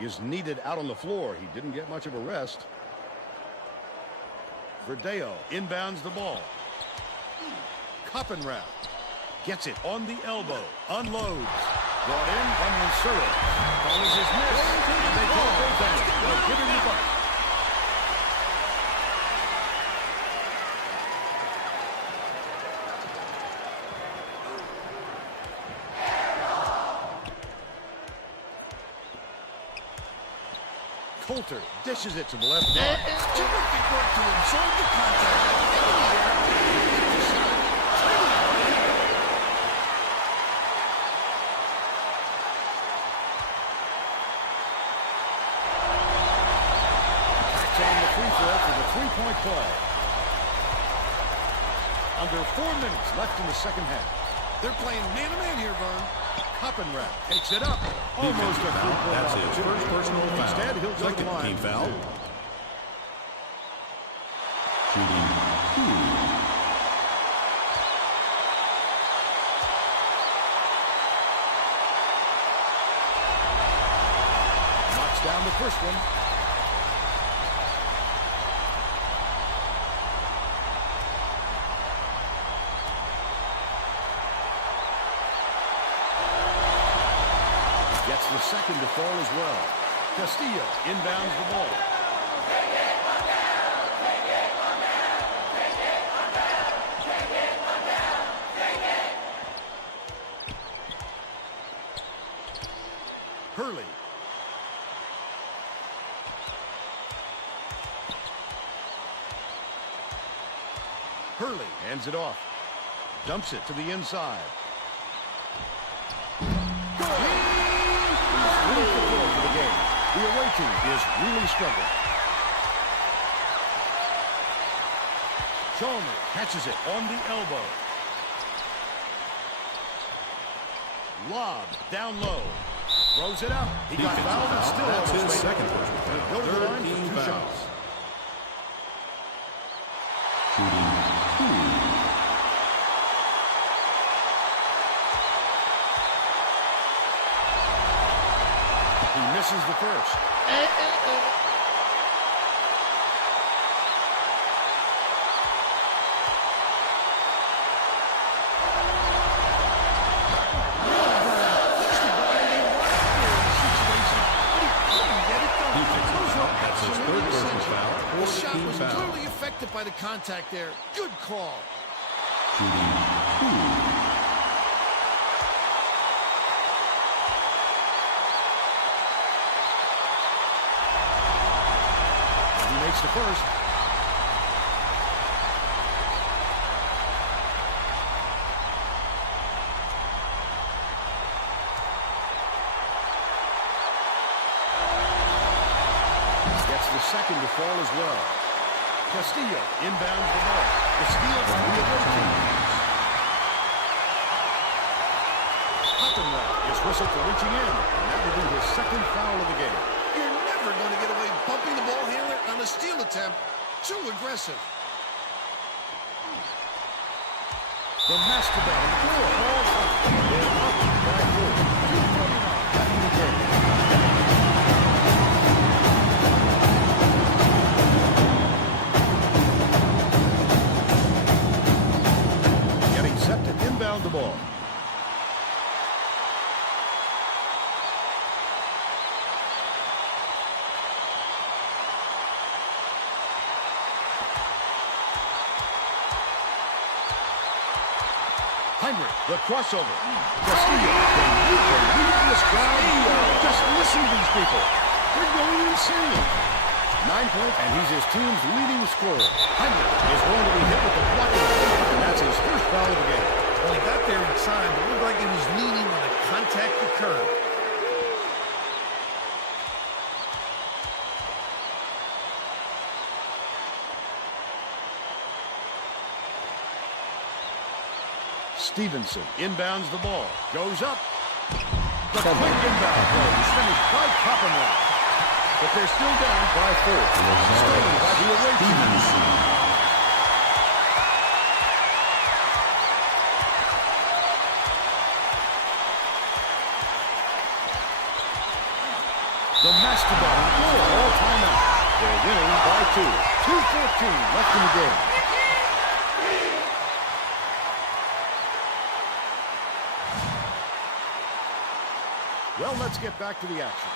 Is needed out on the floor. He didn't get much of a rest. Verdeo inbounds the ball. Coppenrath gets it on the elbow. Unloads. Brought in from Mansura. Ball is missed. And they call both on it. They'll give him the bucket. Coulter dishes it to the left line. Terrific work to absorb the contact. That's on the free throw for the 3-point play. Under 4 minutes left in the second half. They're playing man-to-man here, Vern. Coppenrath takes it up. Almost a three-point. That's his first personal foul. Instead, he'll go to the Second line. team foul. Shooting 2. Knocks down the first one. Gets the second to fall as well. Castillo inbounds the ball. Hurley. Hurley hands it off. Dumps it to the inside. He's really prepared for the game. The away team is really struggling. Chalmers catches it on the elbow. Lob down low. Throws it up. He got fouled and still That's on his his way. second personal foul. Go to the line for 13 2 fouls. shots. Shooting 2. He misses the first. That's his third personal foul. The shot 14 was fouls. clearly affected by the contact there. Good call. Shooting 2. He makes the first. Gets the second to fall as well. Castillo inbounds the ball. The steal by the away team. Hoppenwell is whistled for reaching in. And that will be his second foul of the game. You're never going to get away bumping the ball handler on a steal attempt. Too aggressive. The Mastodon falls up. They're up by 4. 2:49 left in the game. Getting set to inbound the ball. Heinrich, the crossover. Castillo, can you believe this crowd? Just listen to these people. They're going insane. 9 points, and he's his team's leading scorer. Heinrich is going to be hit with the blocking, and that's his first foul of the game. Well, he got there in time. It looked like he was leaning when the contact occurred. Stevenson inbounds the ball. Goes up. The quick inbound play is finished by Hoppenwell. But they're still down by 4. Stolen by the away team. The Mastodon all timeout. They're winning by 2. 2:14 left in the game. Well, let's get back to the action.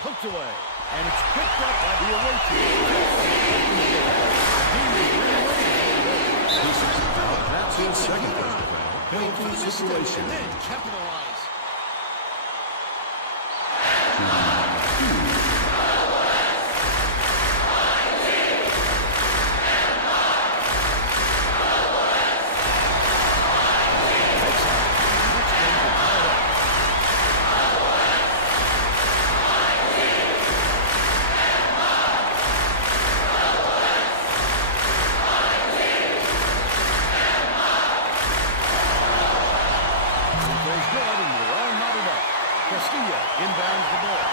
Poked away, and it's picked up by the away team. That's his second personal foul. Penalty situation. And then capitalize. Castillo inbounds the ball.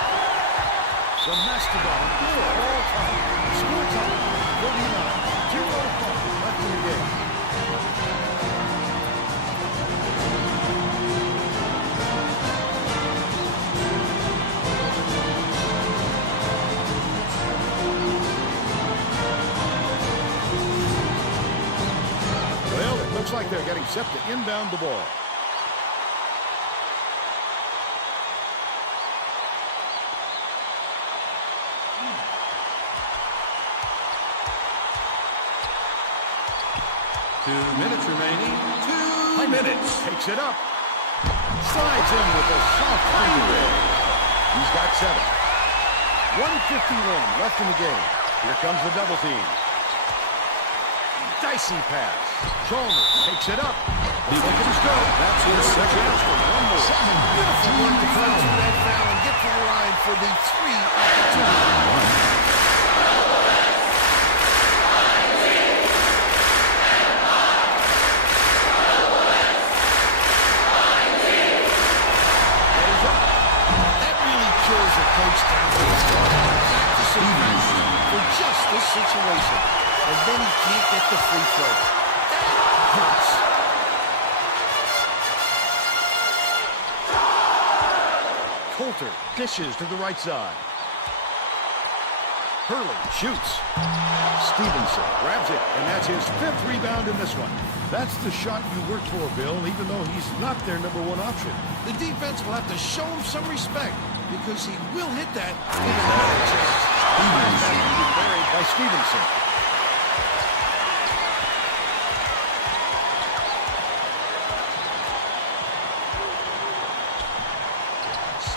The Mastodon all time. Score time 49. 0-5 left in the game. Well, it looks like they're getting set to inbound the ball. Two minutes remaining. 2 minutes. Takes it up. Slides in with a soft underwear. He's got 7. 1:51 left in the game. Here comes the double team. Dicey pass. Chalmers takes it up. Look at his go. That's his second for one more. Beautiful work to climb through that foul and get to the line for the 3 opportunity. That really kills a coach down to his practice and passion for just this situation. And then he can't get the free throw. That hurts. Coulter dishes to the right side. Hurley shoots. Stevenson grabs it, and that's his 5th rebound in this one. That's the shot you worked for, Bill, even though he's not their number 1 option. The defense will have to show him some respect because he will hit that in another chance. Buried by Stevenson.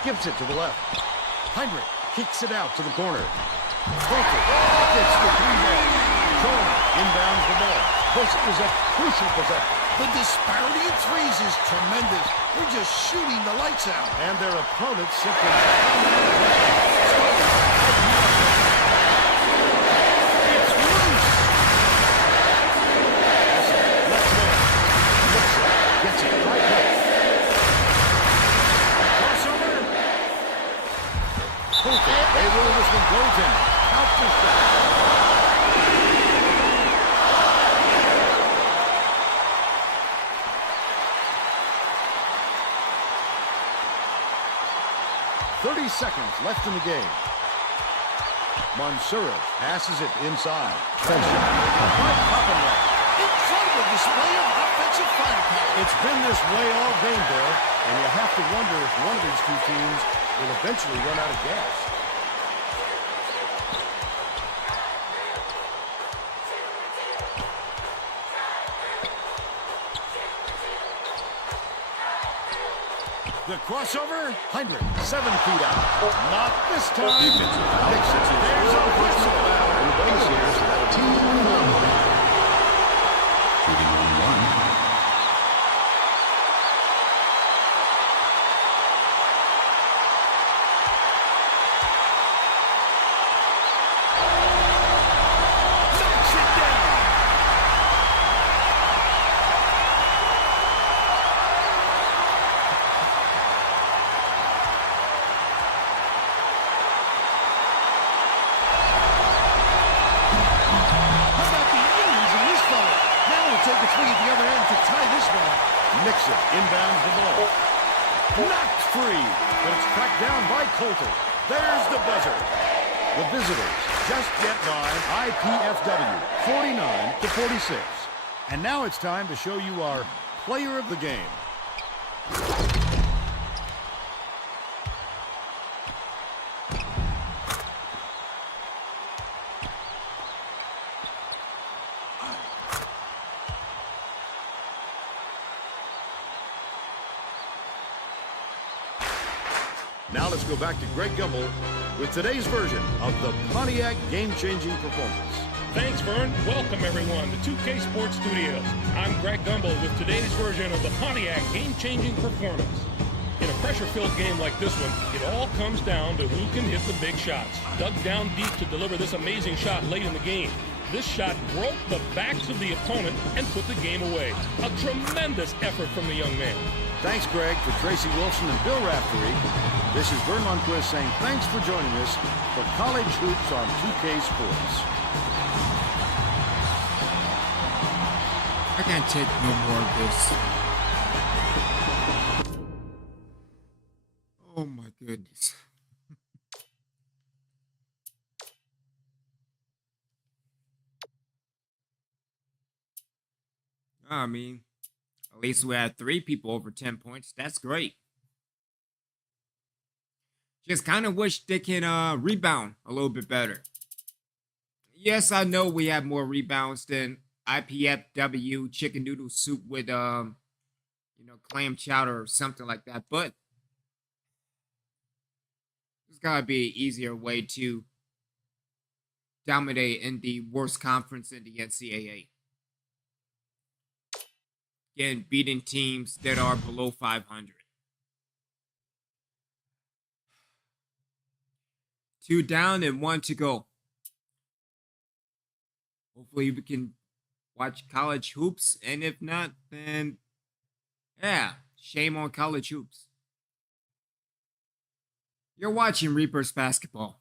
Skips it to the left. Heinrich kicks it out to the corner. Coulter gets the 3-ball. Coleman inbounds the ball. This is a crucial possession. The disparity in threes is tremendous. They're just shooting the lights out. And their opponents simply... It's loose! Left man. Looks it. Gets it. Right hook. Crossover. Coulter. They rule this one goes in. Out for shot. 30 seconds left in the game. Mansuras passes it inside. Incredible display of offensive firepower. It's been this way all game, Bill, and you have to wonder if one of these two teams will eventually run out of gas. The crossover, Heinrich, 7 feet out. Not this time. Nixon, there's a whistle. And the base here is that team number. Shooting on 1. Knocks it down. Take a three at the other end to tie this one. Nixon inbounds the ball. Knocked free, but it's cracked down by Coulter. There's the buzzer. The visitors just get by IPFW 49-46. And now it's time to show you our player of the game. Now let's go back to Greg Gumbel with today's version of the Pontiac game-changing performance. Thanks, Vern. Welcome, everyone, to 2K Sports Studios. I'm Greg Gumbel with today's version of the Pontiac game-changing performance. In a pressure-filled game like this one, it all comes down to who can hit the big shots. Dug down deep to deliver this amazing shot late in the game. This shot broke the backs of the opponent and put the game away. A tremendous effort from the young man. Thanks, Greg, for Tracy Wilson and Bill Raftery. This is Vern Lundquist saying thanks for joining us for College Hoops on 2K Sports. I can't take no more of this. Oh my goodness. I mean, at least we had 3 people over 10 points. That's great. Just kind of wish they can rebound a little bit better. Yes, I know we have more rebounds than IPFW chicken noodle soup with clam chowder or something like that. But there's got to be an easier way to dominate in the worst conference in the NCAA. Again, beating teams that are below 500. 2 down and 1 to go. Hopefully we can watch college hoops, and if not, then yeah, shame on college hoops. You're watching Reapers basketball.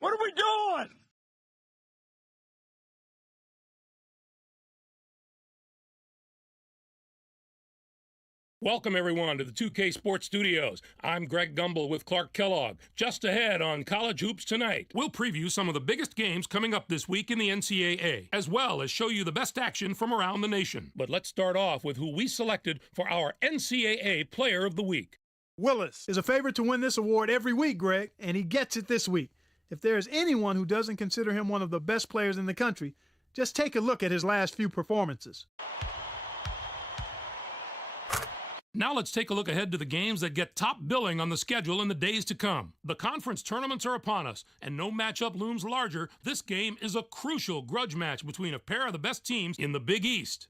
What are we doing? Welcome, everyone, to the 2K Sports Studios. I'm Greg Gumbel with Clark Kellogg. Just ahead on College Hoops Tonight, we'll preview some of the biggest games coming up this week in the NCAA, as well as show you the best action from around the nation. But let's start off with who we selected for our NCAA Player of the Week. Willis is a favorite to win this award every week, Greg, and he gets it this week. If there's anyone who doesn't consider him one of the best players in the country, just take a look at his last few performances. Now let's take a look ahead to the games that get top billing on the schedule in the days to come. The conference tournaments are upon us, and no matchup looms larger. This game is a crucial grudge match between a pair of the best teams in the Big East.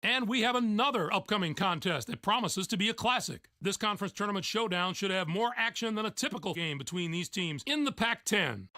And we have another upcoming contest that promises to be a classic. This conference tournament showdown should have more action than a typical game between these teams in the Pac-10.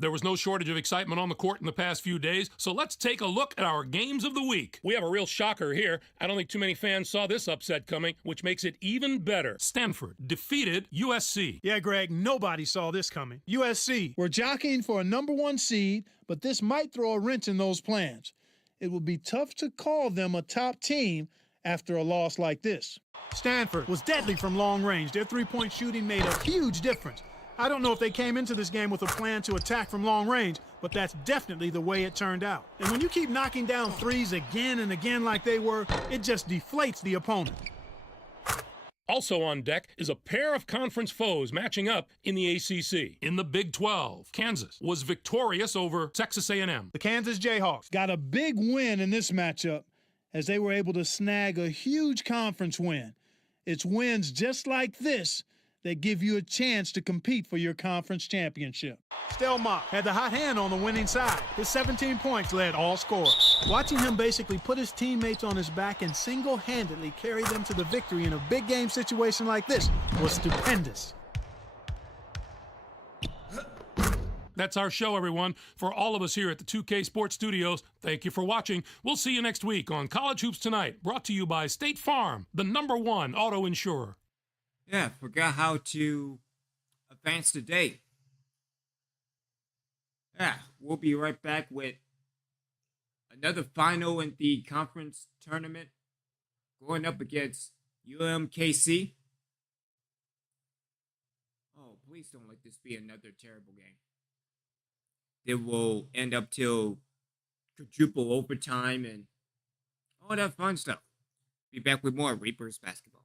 There was no shortage of excitement on the court in the past few days, so let's take a look at our games of the week. We have a real shocker here. I don't think too many fans saw this upset coming, which makes it even better. Stanford defeated USC. Yeah, Greg, nobody saw this coming. USC were jockeying for a #1 seed, but this might throw a wrench in those plans. It will be tough to call them a top team after a loss like this. Stanford was deadly from long range. Their three-point shooting made a huge difference. I don't know if they came into this game with a plan to attack from long range, but that's definitely the way it turned out. And when you keep knocking down threes again and again like they were, it just deflates the opponent. Also on deck is a pair of conference foes matching up in the ACC. In the Big 12, Kansas was victorious over Texas A&M. The Kansas Jayhawks got a big win in this matchup as they were able to snag a huge conference win. It's wins just like this that give you a chance to compete for your conference championship. Stelmach had the hot hand on the winning side. His 17 points led all scorers. Watching him basically put his teammates on his back and single-handedly carry them to the victory in a big game situation like this was stupendous. That's our show, everyone. For all of us here at the 2K Sports Studios, thank you for watching. We'll see you next week on College Hoops Tonight, brought to you by State Farm, the #1 auto insurer. Yeah, forgot how to advance the date. Yeah, we'll be right back with another final in the conference tournament, going up against UMKC. Oh, please don't let this be another terrible game. It will end up till quadruple overtime and all that fun stuff. Be back with more Reapers basketball.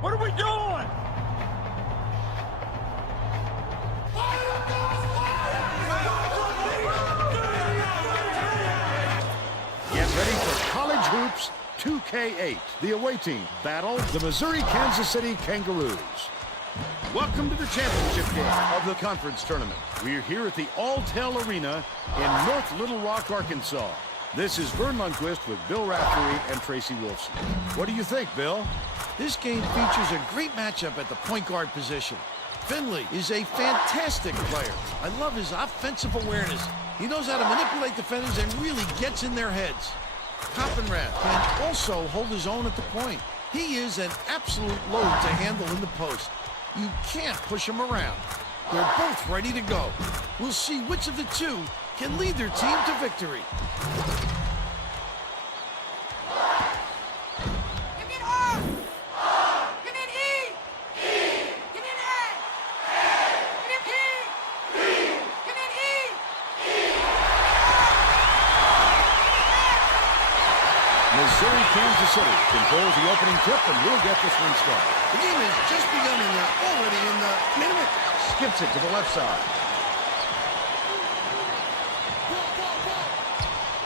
What are we doing? Get ready for College Hoops 2K8. The away team battle the Missouri-Kansas City Kangaroos. Welcome to the championship game of the conference tournament. We're here at the Alltel Arena in North Little Rock, Arkansas. This is Vern Lundquist with Bill Raftery and Tracy Wolfson. What do you think, Bill? This game features a great matchup at the point guard position. Finley is a fantastic player. I love his offensive awareness. He knows how to manipulate defenders and really gets in their heads. Coppenrath can also hold his own at the point. He is an absolute load to handle in the post. You can't push him around. They're both ready to go. We'll see which of the two can lead their team to victory. Give me an R! Give me an E! Give me an A! Give me a P! Give me an E! Give me an R! Give me an A! Missouri, Kansas City controls the opening tip, and we'll get this one started. The game has just begun and they're already in the minute. Skips it to the left side.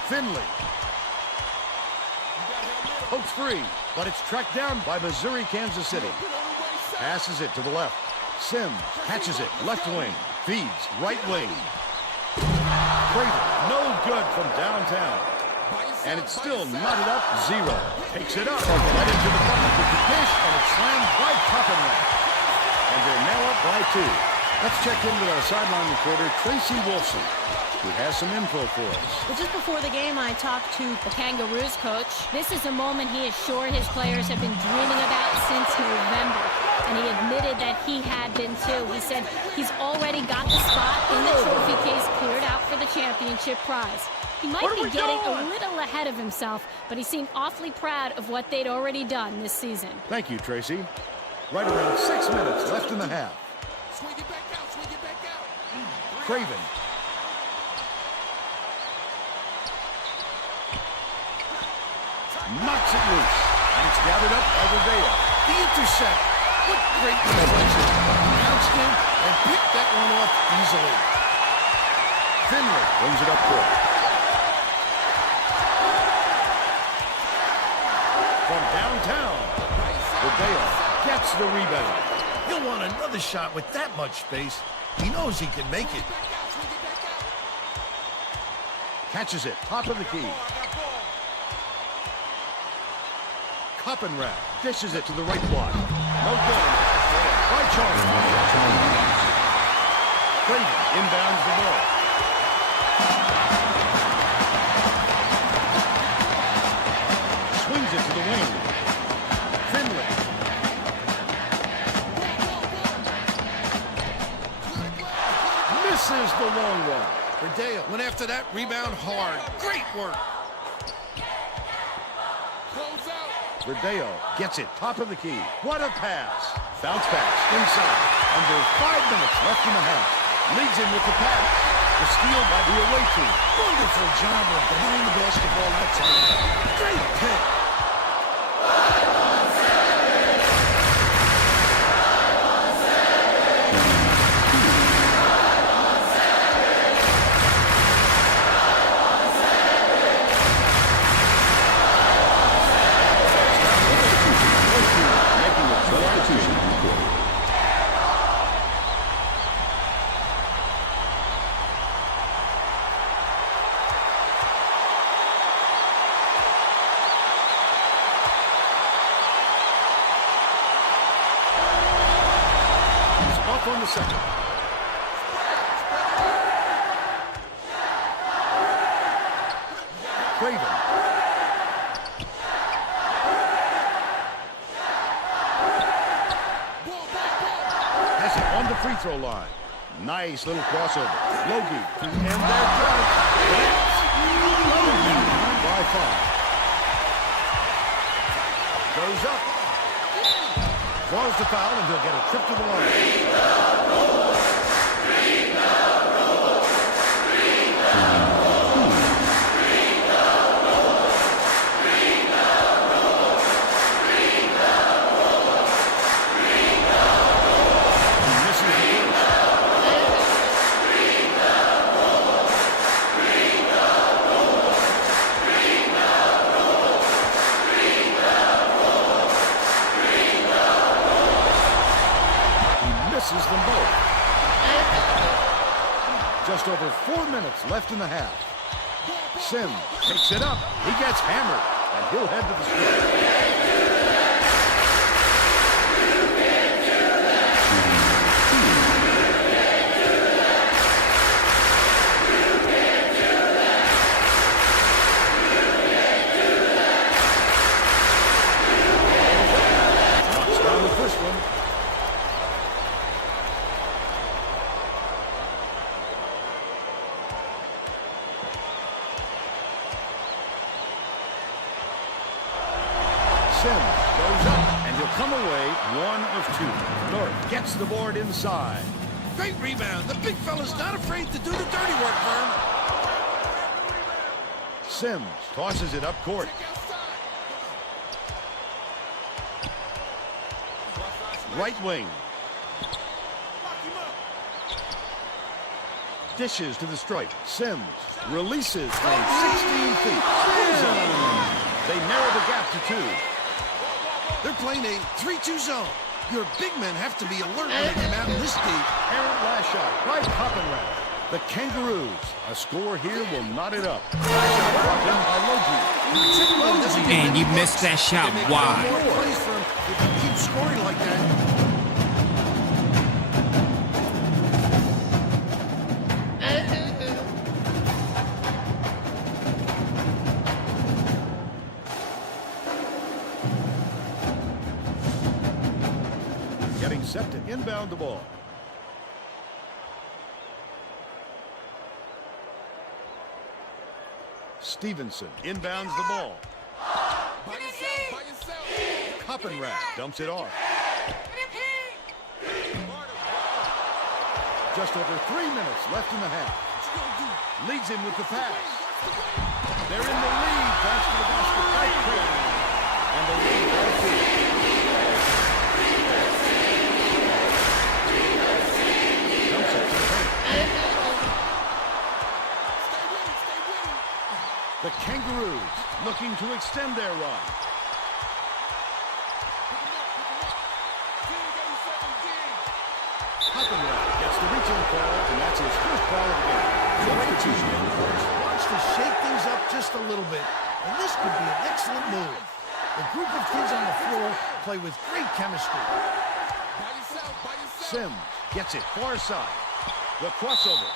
Finley. Pokes free, but it's tracked down by Missouri, Kansas City. Passes it to the left. Sims catches it, left wing. Feeds, right wing. Craven, no good from downtown. And it's still knotted up, 0. Takes it up, right into the bucket with the dish, and it's slammed by Coppenrath. And they're now up by 2. Let's check in with our sideline reporter, Tracy Wolfson, who has some info for us. Well, just before the game, I talked to the Kangaroos coach. This is a moment he is sure his players have been dreaming about since November. And he admitted that he had been too. He said he's already got the spot in the trophy case cleared out for the championship prize. He might be getting a little ahead of himself, but he seemed awfully proud of what they'd already done this season. Thank you, Tracy. Right around 6 minutes left in the half. Swing it back out, swing it back out. Craven. Knocks it loose. And it's gathered up by Verdea. The intercept. What great reflection. Bounced in and picked that one off easily. Finley brings it up court. From downtown, Verdea gets the rebound. He'll want another shot with that much space. He knows he can make it. Catches it, top of the key. Coppenrath dishes it to the right block. No good. By Charles. Craven inbounds the ball. Swings it to the wing. Finley. Misses the long one. Verdea went after that rebound hard. Great work. Verdeo gets it, top of the key. What a pass. Bounce pass, inside. Under 5 minutes left in the half. Leads him with the pass. The steal by the away team. Wonderful job of behind the basketball that time. Great pick. On the second. Craven. Has it on the free throw line. Nice little crossover. Logie to end their drive. By 5. Goes up. Draws the foul, and he'll get a trip to the line. Misses them both. Just over 4 minutes left in the half. Sims picks it up. He gets hammered, and he'll head to the score. Knocks down the first one. Goes up, and he'll come away 1 of 2. North gets the board inside. Great rebound. The big fella's not afraid to do the dirty work, Vern. Sims tosses it up court. Right wing. Dishes to the stripe. Sims releases from 16 feet. They narrow the gap to 2. They're playing a 3-2 zone. Your big men have to be alert when they come out in this deep. Errant last shot by Coppenrath. The Kangaroos. A score here will knot it up. Man, you missed that shot wide. More plays for him if he keeps scoring like that. Getting set to inbound the ball. Stevenson inbounds the ball. Coppenrath dumps it off. Just over 3 minutes left in the half. Leads him with the pass. They're in the lead. Pass to the basket by Creighton. And the lead by 2. Dumps it to the paint. The Kangaroos looking to extend their run. Coppenrath gets the reach-in call, and that's his first foul of the game. Wants to shake things up just a little bit, and this could be an excellent move. The group of kids on the floor play with great chemistry. Sims gets it far side. The crossover.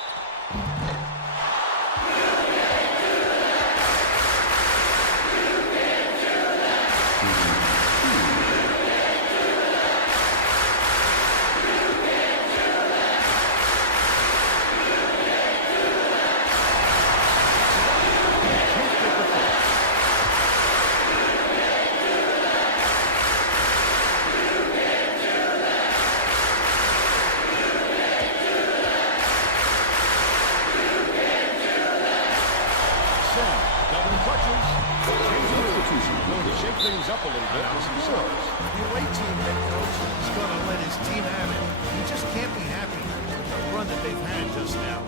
Things up a little bit as themselves. The away team head coach is going to let his team have it. He just can't be happy with the run that they've had just now.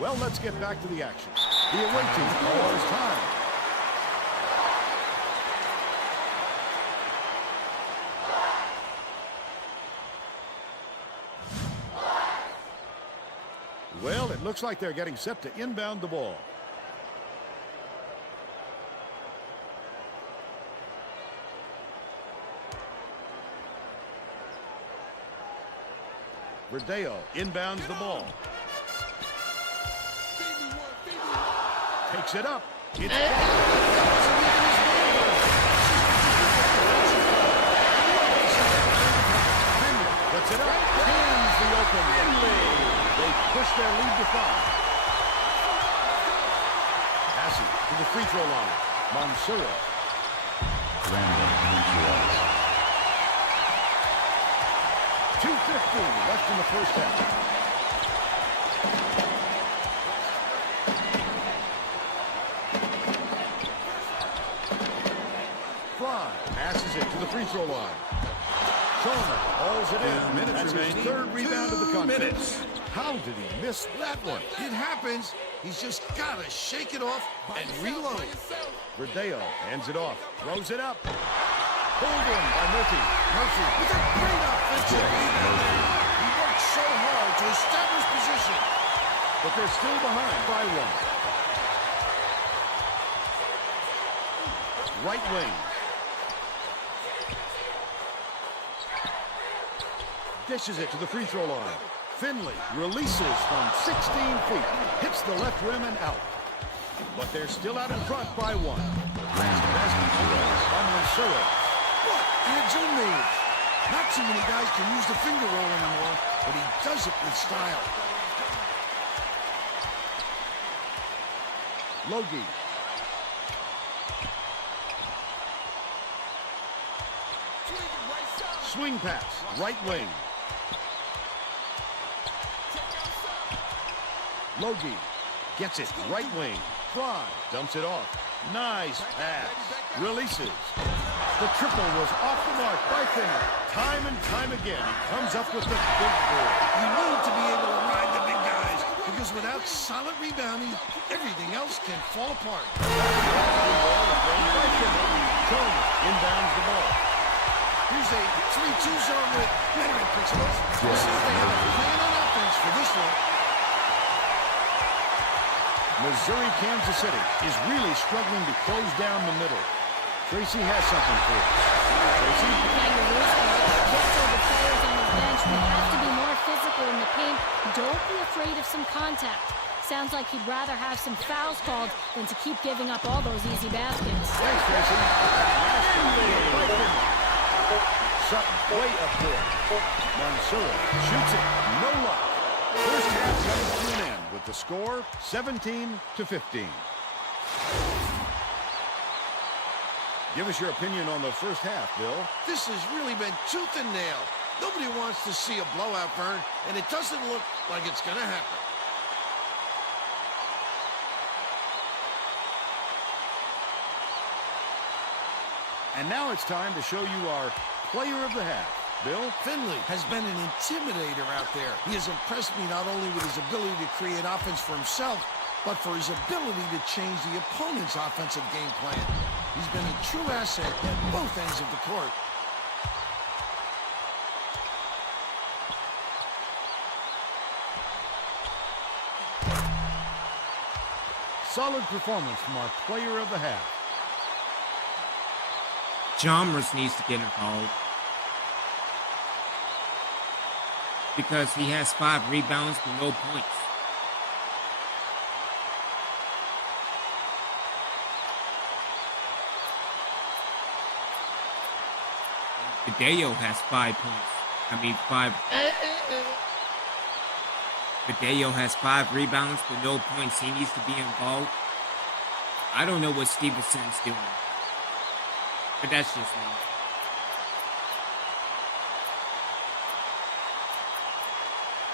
Well, let's get back to the action. The away team calls time. Well, it looks like they're getting set to inbound the ball. Verdeo inbounds the ball. Takes it up. It's puts it up. Hands the open. They push their lead to 5. Passing to the free throw line. Monsura. 2:15 left in the first half. Passes it to the free throw line. Chalmers hauls it in. That's his third rebound of the contest. How did he miss that one? It happens. He's just got to shake it off and reload. Verdeo hands it off. Throws it up. Pulled in by Murphy. Murphy with a great offensive rebound. He worked so hard to establish position. But they're still behind by 1. Right wing. Dishes it to the free throw line. Finley releases from 16 feet. Hits the left rim and out. but they're still out in front by one. Last basket on Mansoura. What? Hands on move. Not too many guys can use the finger roll anymore, but he does it with style. Logie. Swing pass, right wing. Logie gets it, right wing. Fry, dumps it off. Nice pass. Releases. The triple was off the mark by Finley. Time and time again, he comes up with the big board. You need to be able to ride the big guys, because without solid rebounding, everything else can fall apart. Tony inbounds the ball. Here's a 3-2 zone with veteran principles. We'll see if they have a plan on offense for this one. Missouri, Kansas City is really struggling to close down the middle. Tracy has something for us. Tracy? Kangaroos coach gets over players on the bench. We have to be more physical in the paint. Don't be afraid of some contact. Sounds like he'd rather have some fouls called than to keep giving up all those easy baskets. Thanks, Tracy. Sutton way up there. Mansoura shoots it. No luck. First half comes to an end with the score 17-15. Give us your opinion on the first half, Bill. This has really been tooth and nail. Nobody wants to see a blowout, Vern, and it doesn't look like it's going to happen. And now it's time to show you our player of the half. Bill? Finley has been an intimidator out there. He has impressed me not only with his ability to create offense for himself, but for his ability to change the opponent's offensive game plan. He's been a true asset at both ends of the court. Solid performance from our player of the half. Chalmers needs to get involved because he has 5 rebounds but no points. Hideo has 5 points. Hideo has 5 rebounds but no points. He needs to be involved. I don't know what Stevenson's doing, but that's just me.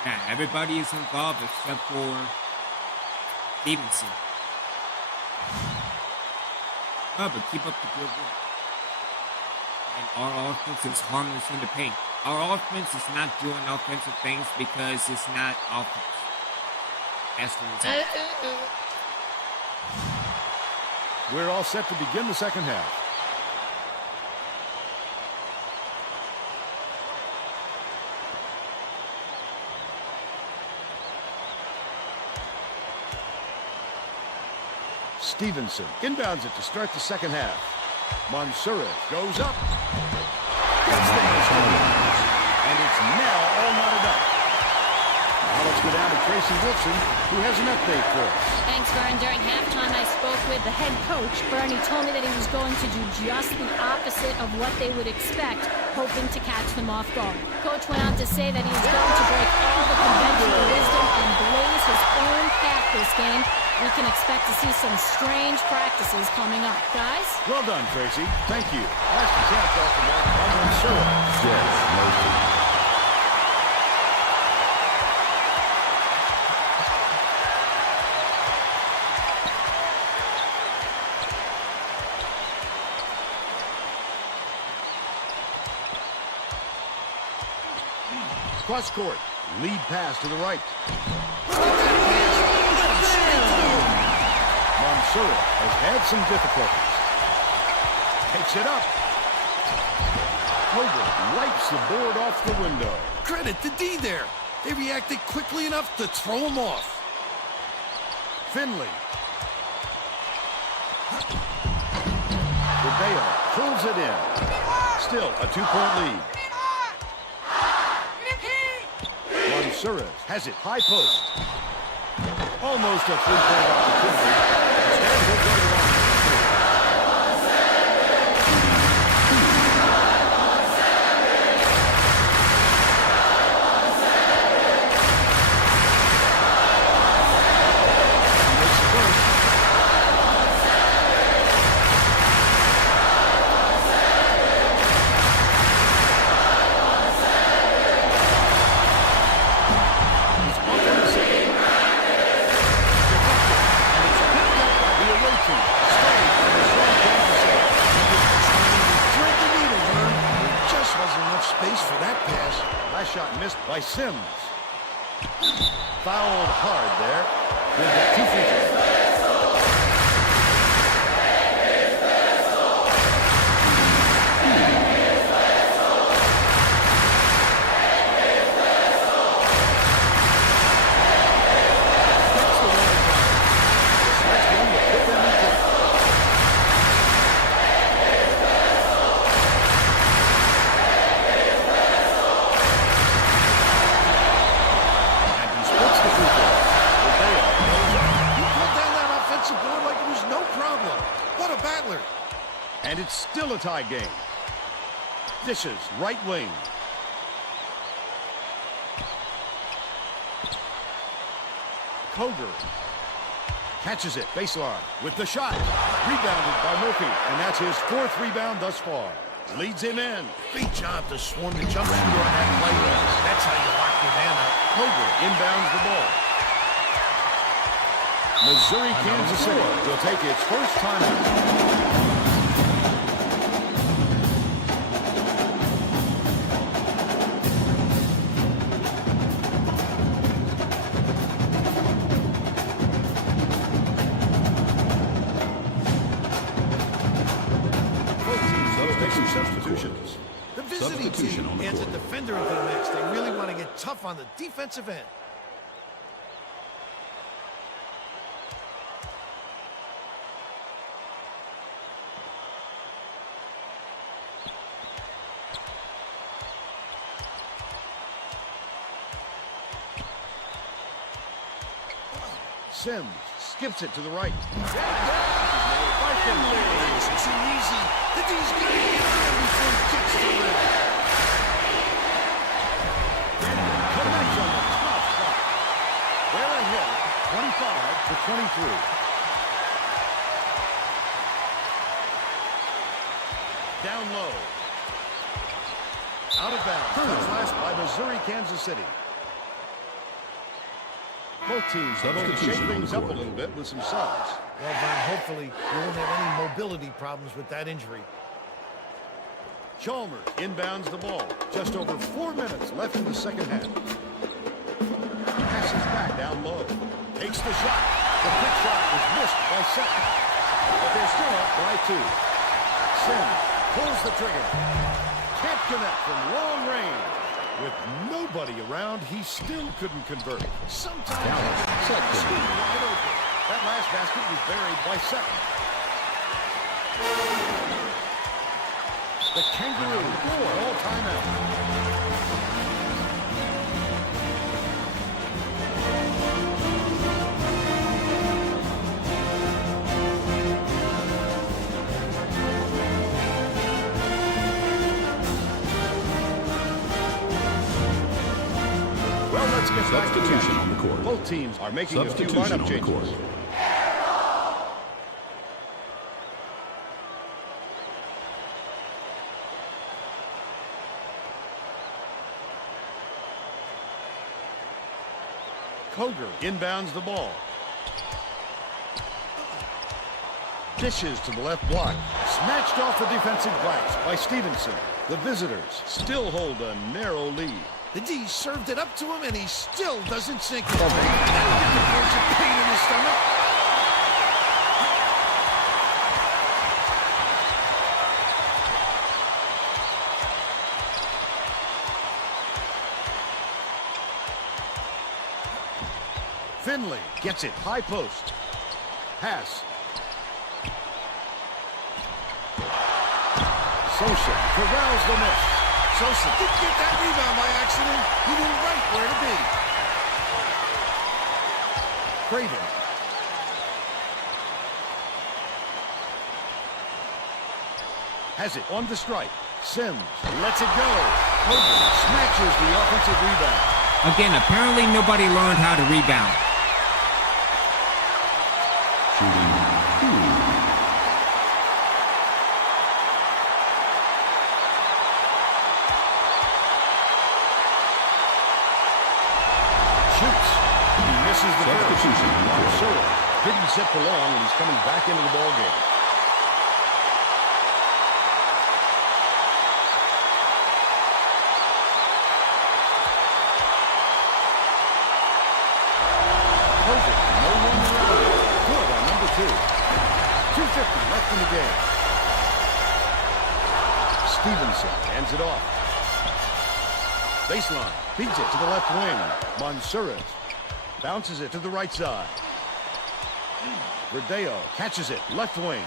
Yeah, everybody is involved except for Stevenson. Oh, but keep up the good work. And our offense is harmless in the paint. Our offense is not doing offensive things because it's not offense. That's the result. We're all set to begin the second half. Stevenson inbounds it to start the second half. Mansoura goes up. Gets the basket. And it's now all knotted up. Now let's go down to Tracy Wilson, who has an update for us. Thanks, Vern. During halftime, I spoke with the head coach. Vern, he told me that he was going to do just the opposite of what they would expect, hoping to catch them off guard. Coach went on to say that he's going to break all the conventional wisdom and blaze his own path this game. We can expect to see some strange practices coming up. Guys? Well done, Tracy. Thank you. Last attempt off the mark by Mansoura. Yes, no. Cross court. Lead pass to the right. Mansoura has had some difficulties. Takes it up. Hogan wipes the board off the window. Credit to D there. They reacted quickly enough to throw him off. Finley. Hideo pulls it in. Still a 2-point lead. Mansoura has it high post. Almost a 3-point opportunity. by Sims. Fouled hard there. With the 2 free throws. And it's still a tie game. Dishes, right wing. Koger catches it, baseline, with the shot. Rebounded by Murphy, and that's his 4th rebound thus far. Leads him in. Great job to swarm the jump shooter on that play. That's how you lock your man up. Koger inbounds the ball. Missouri, Kansas City will take its first timeout. Substitutions. The visiting team adds a defender into the mix. They really want to get tough on the defensive end. Sims skips it to the right. It's too easy. The D's got to get on before he kicks the rim. Connects on the top shot. They're ahead, 25-23. Down low. Out of bounds. Touch last by Missouri, Kansas City. Both teams are going to shake things up a little bit with some subs. Well, Vern, hopefully you won't have any mobility problems with that injury. Chalmers inbounds the ball. Just over 4 minutes left in the second half. Passes back down low. Takes the shot. The quick shot was missed by Sutton. But they're still up by 2. Sims pulls the trigger. Can't connect from long range. With nobody around, he still couldn't convert. Sometimes wide open. That last basket was buried by Sutton. The Kangaroos all timeout. Let's get back to Substitution on the court. Both teams are making a few lineup changes. Koger inbounds the ball. Dishes to the left block. Snatched off the defensive glass by Stevenson. The visitors still hold a narrow lead. The D served it up to him, and he still doesn't sink it. That'll give the coach a pain in his stomach. Finley gets it high post. Pass. Sosa corrals the miss. Sosa didn't get that rebound by accident. He knew right where to be. Craven. Has it on the strike. Sims lets it go. Hogan snatches the offensive rebound. Again, apparently nobody learned how to rebound. Shooting 2. Shoots. He misses the Substitution. Sure. Didn't sit for long, and he's coming back into the ball game. left in the game. Stevenson hands it off. Baseline, feeds it to the left wing. Mansourez bounces it to the right side. Verdeo catches it, left wing.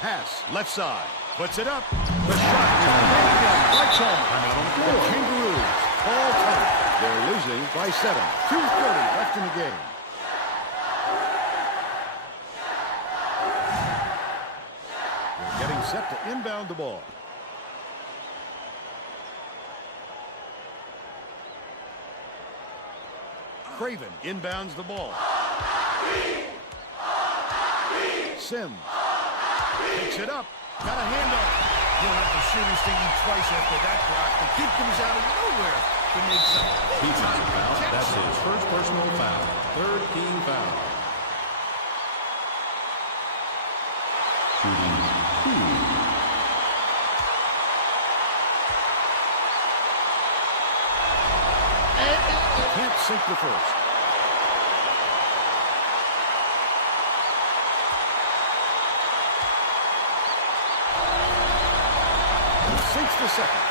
Pass, left side. Puts it up. The shot is made again by Chalmers. The Kangaroos fall time. They're losing by 7. 2:30 left in the game. They're getting set to inbound the ball. Craven inbounds the ball. Sims picks it up. Got a handoff. You'll have the shooters thinking twice after that block. The kid comes out of nowhere to make some Defensive foul. catch. That's his first personal foul. Third team foul. Shooting 2. Can't sink the first. Sinks the second.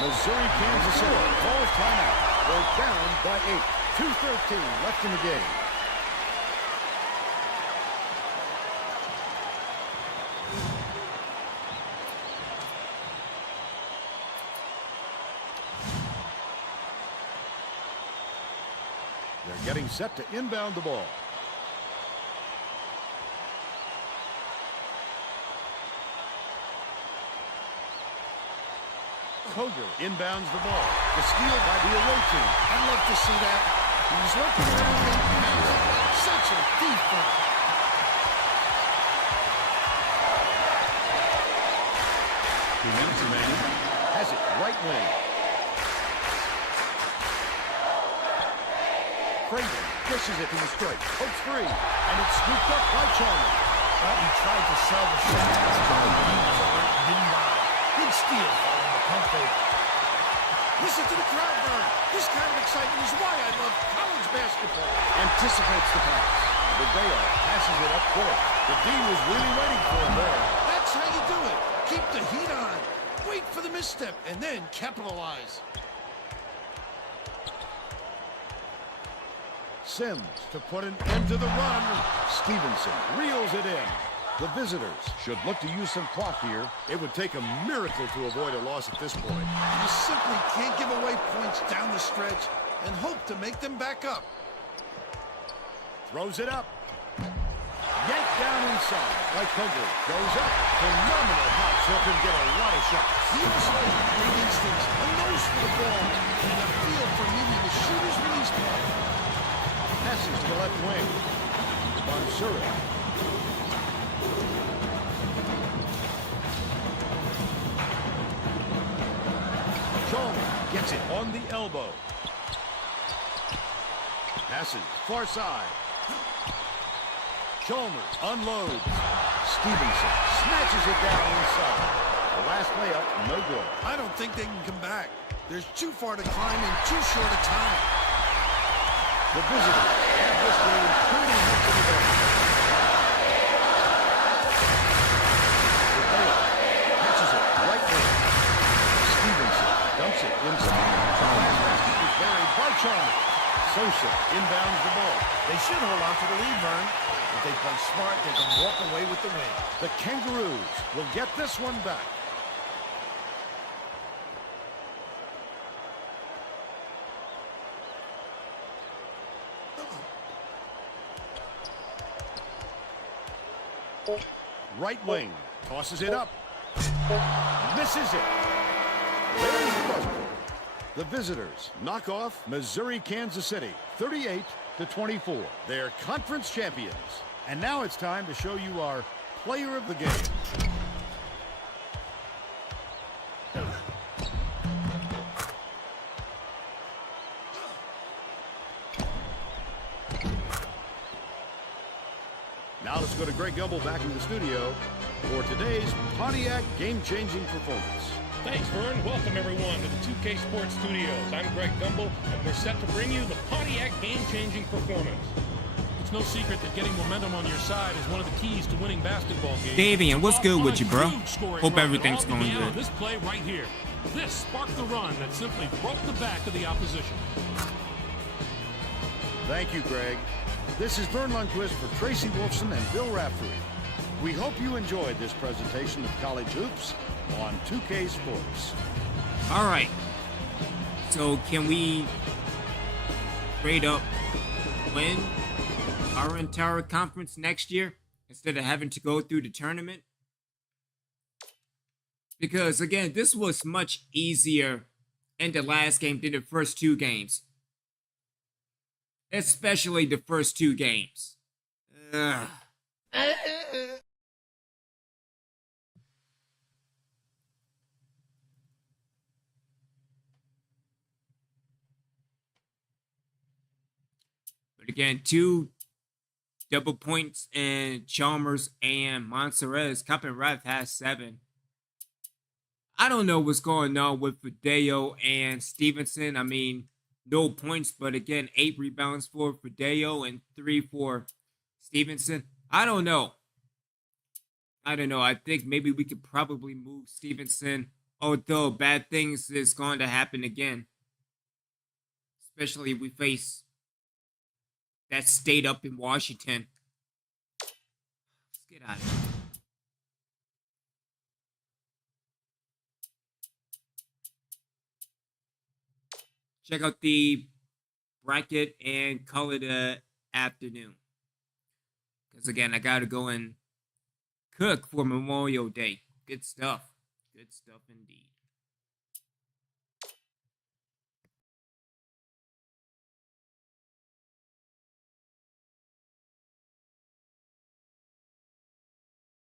Missouri, Kansas City calls timeout. They're down by 8. 2:13 left in the game. They're getting set to inbound the ball. Koger inbounds the ball. The steal by the away team. I'd love to see that. He was looking around and such a deep run. Has it right wing. Craven dishes it to the strike. Hooks free. And it's scooped up by Chalmers. Well, he tried to sell the shot. He was alert and didn't buy. Good steal following the pump fake. Listen to the crowd burn. This kind of excitement is why I love college basketball. Anticipates the pass. Verdeo passes it up court. The D was really waiting for him there. That's how you do it. Keep the heat on. Wait for the misstep and then capitalize. Sims to put an end to the run. Stevenson reels it in. The visitors should look to use some clock here. It would take a miracle to avoid a loss at this point. You simply can't give away points down the stretch and hope to make them back up. Throws it up. Yanked down inside by Koger. Goes up. Phenomenal hops. Help him get a lot of shots. He also has great instincts, a nose for the ball, and a feel for meeting the shooter's release point. Passes to the left wing. Mansourez. Chalmers gets it on the elbow. Passes far side. Chalmers unloads. Stevenson snatches it down inside. The last layup, no good. I don't think they can come back. There's too far to climb in too short a time. The visitors have this game pretty much in the bag. Catches it right wing. Stevenson dumps it inside. The last basket was buried by Chalmers. Sosa inbounds the ball. They should hold on to the lead, Vern. If they play smart, they can walk away with the win. The Kangaroos will get this one back. Right wing. Tosses it up. Misses it. There's the buzzer. The visitors knock off Missouri, Kansas City, 38-24. They're conference champions. And now it's time to show you our player of the game. Now let's go to Greg Gumbel back in the studio for today's Pontiac game-changing performance. Thanks, Vern. Welcome, everyone, to the 2K Sports Studios. I'm Greg Gumbel, and we're set to bring you the Pontiac game-changing performance. It's no secret that getting momentum on your side is one of the keys to winning basketball games. Davian, what's good with you, bro? Hope everything's going good. This play right here. This sparked the run that simply broke the back of the opposition. Thank you, Greg. This is Vern Lundquist for Tracy Wolfson and Bill Raftery. We hope you enjoyed this presentation of college hoops on 2K Sports. All right. So can we straight up win our entire conference next year instead of having to go through the tournament? Because, again, this was much easier in the last game than the first two games. Especially the first two games. Ugh. But again, 2 double points in Chalmers and Montserrat. Coppin-Rath has 7. I don't know what's going on with Fideo and Stevenson. I mean, no points, but again, 8 rebounds for Fideo and 3 for Stevenson. I don't know. I think maybe we could probably move Stevenson, although bad things is going to happen again. Especially if we face that state up in Washington. Let's get out of here. Check out the bracket and call it a afternoon. Because again, I got to go and cook for Memorial Day. Good stuff. Good stuff indeed.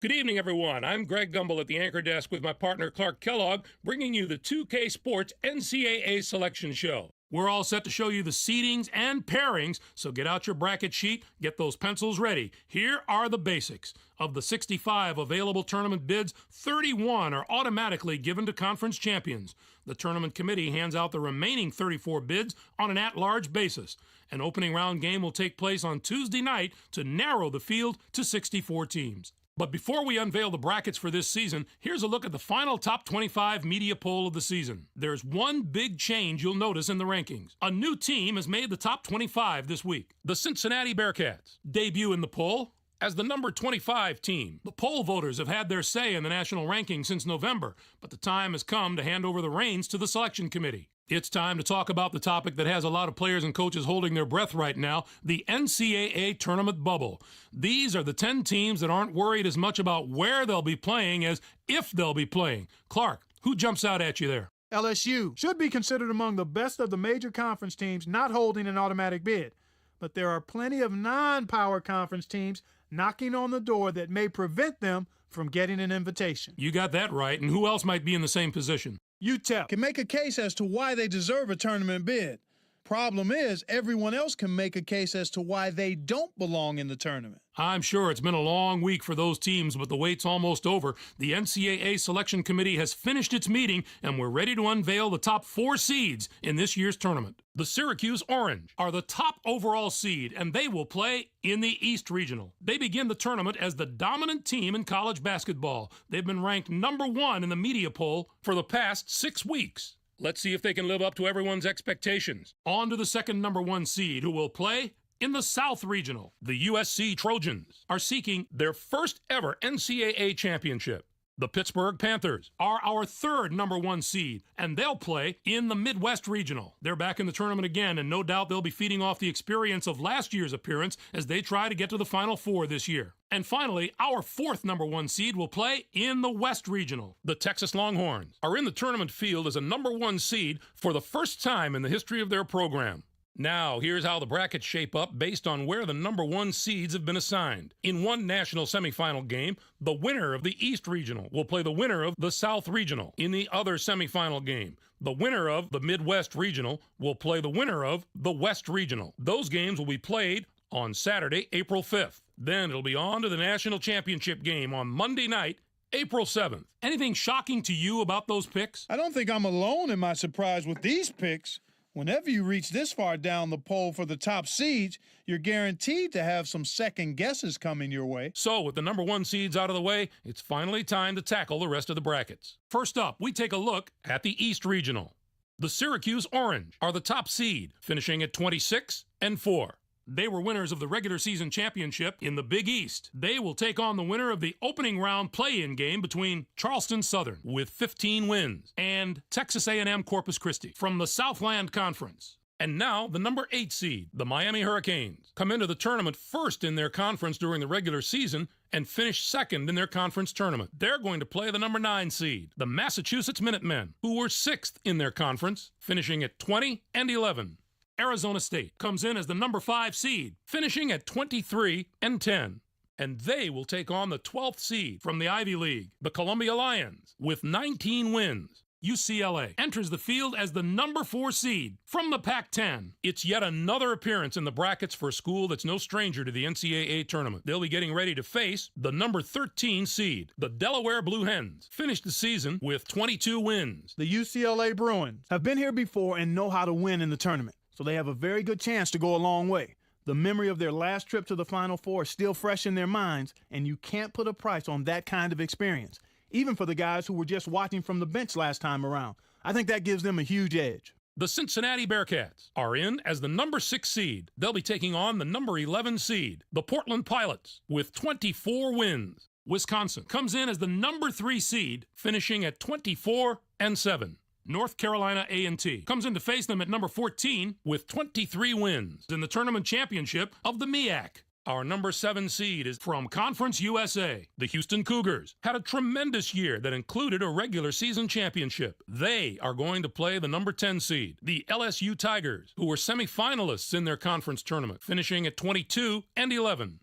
Good evening, everyone. I'm Greg Gumbel at the anchor desk with my partner Clark Kellogg, bringing you the 2K Sports NCAA Selection Show. We're all set to show you the seedings and pairings, so get out your bracket sheet, get those pencils ready. Here are the basics. Of the 65 available tournament bids, 31 are automatically given to conference champions. The tournament committee hands out the remaining 34 bids on an at-large basis. An opening round game will take place on Tuesday night to narrow the field to 64 teams. But before we unveil the brackets for this season, here's a look at the final top 25 media poll of the season. There's one big change you'll notice in the rankings. A new team has made the top 25 this week. The Cincinnati Bearcats debut in the poll as the number 25 team. The poll voters have had their say in the national ranking since November, but the time has come to hand over the reins to the selection committee. It's time to talk about the topic that has a lot of players and coaches holding their breath right now, the NCAA tournament bubble. These are the 10 teams that aren't worried as much about where they'll be playing as if they'll be playing. Clark, who jumps out at you there? LSU should be considered among the best of the major conference teams not holding an automatic bid. But there are plenty of non-power conference teams knocking on the door that may prevent them from getting an invitation. You got that right, and who else might be in the same position? UTEP can make a case as to why they deserve a tournament bid. Problem is, everyone else can make a case as to why they don't belong in the tournament. I'm sure it's been a long week for those teams, but the wait's almost over. The NCAA Selection Committee has finished its meeting, and we're ready to unveil the top 4 seeds in this year's tournament. The Syracuse Orange are the top overall seed, and they will play in the East Regional. They begin the tournament as the dominant team in college basketball. They've been ranked number 1 in the media poll for the past 6 weeks. Let's see if they can live up to everyone's expectations. On to the second number 1 seed, who will play in the South Regional. The USC Trojans are seeking their first ever NCAA championship. The Pittsburgh Panthers are our third number 1 seed, and they'll play in the Midwest Regional. They're back in the tournament again, and no doubt they'll be feeding off the experience of last year's appearance as they try to get to the Final Four this year. And finally, our fourth number 1 seed will play in the West Regional. The Texas Longhorns are in the tournament field as a number 1 seed for the first time in the history of their program. Now, here's how the brackets shape up based on where the number 1 seeds have been assigned. In one national semifinal game, the winner of the East Regional will play the winner of the South Regional. In the other semifinal game, the winner of the Midwest Regional will play the winner of the West Regional. Those games will be played on Saturday, April 5th. Then it'll be on to the national championship game on Monday night, April 7th. Anything shocking to you about those picks? I don't think I'm alone in my surprise with these picks. Whenever you reach this far down the poll for the top seeds, you're guaranteed to have some second guesses coming your way. So, with the number 1 seeds out of the way, it's finally time to tackle the rest of the brackets. First up, we take a look at the East Regional. The Syracuse Orange are the top seed, finishing at 26-4. They were winners of the regular season championship in the Big East. They will take on the winner of the opening round play-in game between Charleston Southern with 15 wins and Texas A&M Corpus Christi from the Southland Conference. And now the number 8 seed, the Miami Hurricanes, come into the tournament first in their conference during the regular season and finish second in their conference tournament. They're going to play the number 9 seed, the Massachusetts Minutemen, who were 6th in their conference, finishing at 20-11. Arizona State comes in as the number 5 seed, finishing at 23-10. And they will take on the 12th seed from the Ivy League, the Columbia Lions, with 19 wins. UCLA enters the field as the number 4 seed from the Pac-10. It's yet another appearance in the brackets for a school that's no stranger to the NCAA tournament. They'll be getting ready to face the number 13 seed, the Delaware Blue Hens, finished the season with 22 wins. The UCLA Bruins have been here before and know how to win in the tournament, so they have a very good chance to go a long way. The memory of their last trip to the Final Four is still fresh in their minds, and you can't put a price on that kind of experience, even for the guys who were just watching from the bench last time around. I think that gives them a huge edge. The Cincinnati Bearcats are in as the number 6 seed. They'll be taking on the number 11 seed, the Portland Pilots, with 24 wins. Wisconsin comes in as the number 3 seed, finishing at 24-7. North Carolina A&T comes in to face them at number 14 with 23 wins in the tournament championship of the MEAC. Our number 7 seed is from Conference USA. The Houston Cougars had a tremendous year that included a regular season championship. They are going to play the number 10 seed, the LSU Tigers, who were semifinalists in their conference tournament, finishing at 22-11.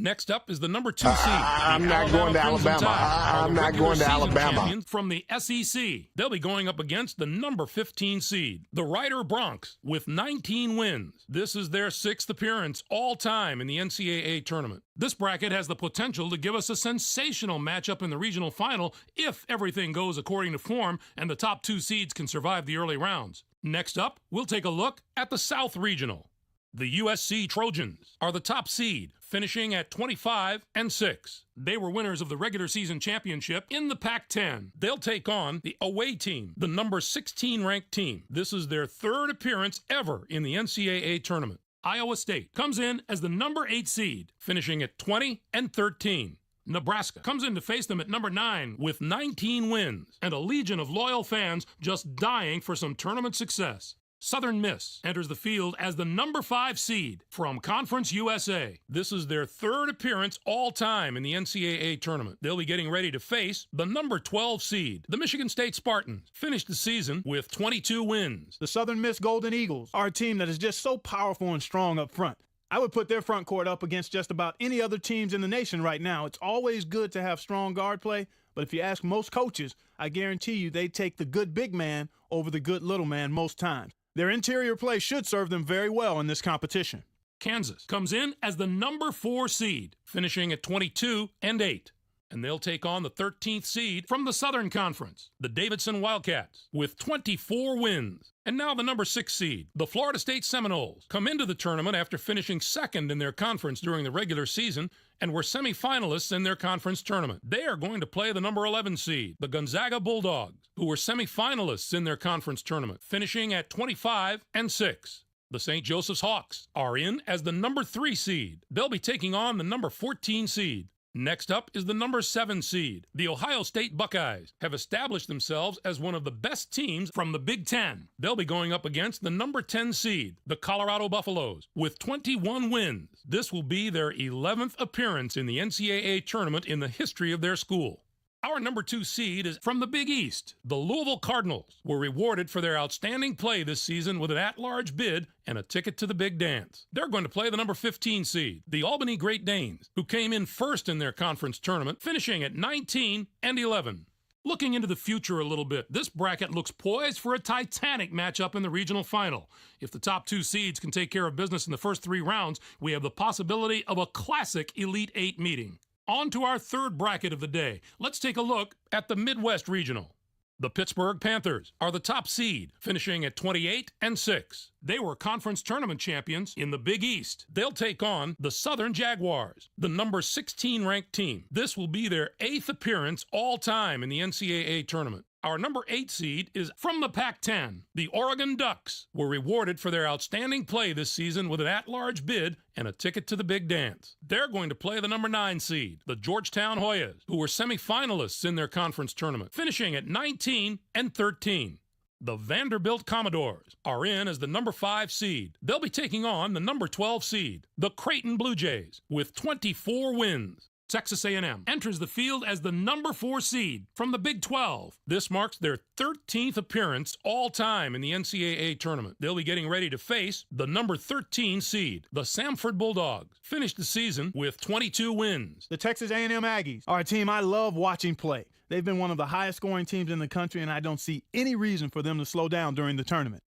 Next up is the number 2 seed. I'm not going to Alabama. I'm not going to Alabama. From the SEC, they'll be going up against the number 15 seed, the Rider Broncs, with 19 wins. This is their 6th appearance all time in the NCAA tournament. This bracket has the potential to give us a sensational matchup in the regional final if everything goes according to form and the top 2 seeds can survive the early rounds. Next up, we'll take a look at the South Regional. The USC Trojans are the top seed, finishing at 25-6. They were winners of the regular season championship in the Pac-10. They'll take on the away team, the number 16 ranked team. This is their 3rd appearance ever in the NCAA tournament. Iowa State comes in as the number 8 seed, finishing at 20-13. Nebraska comes in to face them at number 9 with 19 wins and a legion of loyal fans just dying for some tournament success. Southern Miss enters the field as the number 5 seed from Conference USA. This is their 3rd appearance all time in the NCAA tournament. They'll be getting ready to face the number 12 seed, the Michigan State Spartans, finished the season with 22 wins. The Southern Miss Golden Eagles are a team that is just so powerful and strong up front. I would put their front court up against just about any other teams in the nation right now. It's always good to have strong guard play, but if you ask most coaches, I guarantee you they take the good big man over the good little man most times. Their interior play should serve them very well in this competition. Kansas comes in as the number 4 seed, finishing at 22-8. And they'll take on the 13th seed from the Southern Conference, the Davidson Wildcats, with 24 wins. And now the number 6 seed, the Florida State Seminoles, come into the tournament after finishing 2nd in their conference during the regular season and were semifinalists in their conference tournament. They are going to play the number 11 seed, the Gonzaga Bulldogs, who were semifinalists in their conference tournament, finishing at 25-6. The St. Joseph's Hawks are in as the number 3 seed. They'll be taking on the number 14 seed. Next up is the number 7 seed. The Ohio State Buckeyes have established themselves as one of the best teams from the Big Ten. They'll be going up against the number 10 seed, the Colorado Buffaloes, with 21 wins. This will be their 11th appearance in the NCAA tournament in the history of their school. Our number 2 seed is from the Big East. The Louisville Cardinals were rewarded for their outstanding play this season with an at-large bid and a ticket to the big dance. They're going to play the number 15 seed, the Albany Great Danes, who came in first in their conference tournament, finishing at 19-11. Looking into the future a little bit, this bracket looks poised for a titanic matchup in the regional final. If the top 2 seeds can take care of business in the first 3 rounds, we have the possibility of a classic Elite 8 meeting. On to our third bracket of the day. Let's take a look at the Midwest Regional. The Pittsburgh Panthers are the top seed, finishing at 28-6. They were conference tournament champions in the Big East. They'll take on the Southern Jaguars, the number 16 ranked team. This will be their 8th appearance all time in the NCAA tournament. Our number 8 seed is from the Pac-10. The Oregon Ducks were rewarded for their outstanding play this season with an at-large bid and a ticket to the big dance. They're going to play the number 9 seed, the Georgetown Hoyas, who were semifinalists in their conference tournament, finishing at 19-13. The Vanderbilt Commodores are in as the number 5 seed. They'll be taking on the number 12 seed, the Creighton Blue Jays, with 24 wins. Texas A&M enters the field as the number 4 seed from the Big 12. This marks their 13th appearance all time in the NCAA tournament. They'll be getting ready to face the number 13 seed, the Samford Bulldogs. Finished the season with 22 wins. The Texas A&M Aggies are a team I love watching play. They've been one of the highest scoring teams in the country, and I don't see any reason for them to slow down during the tournament.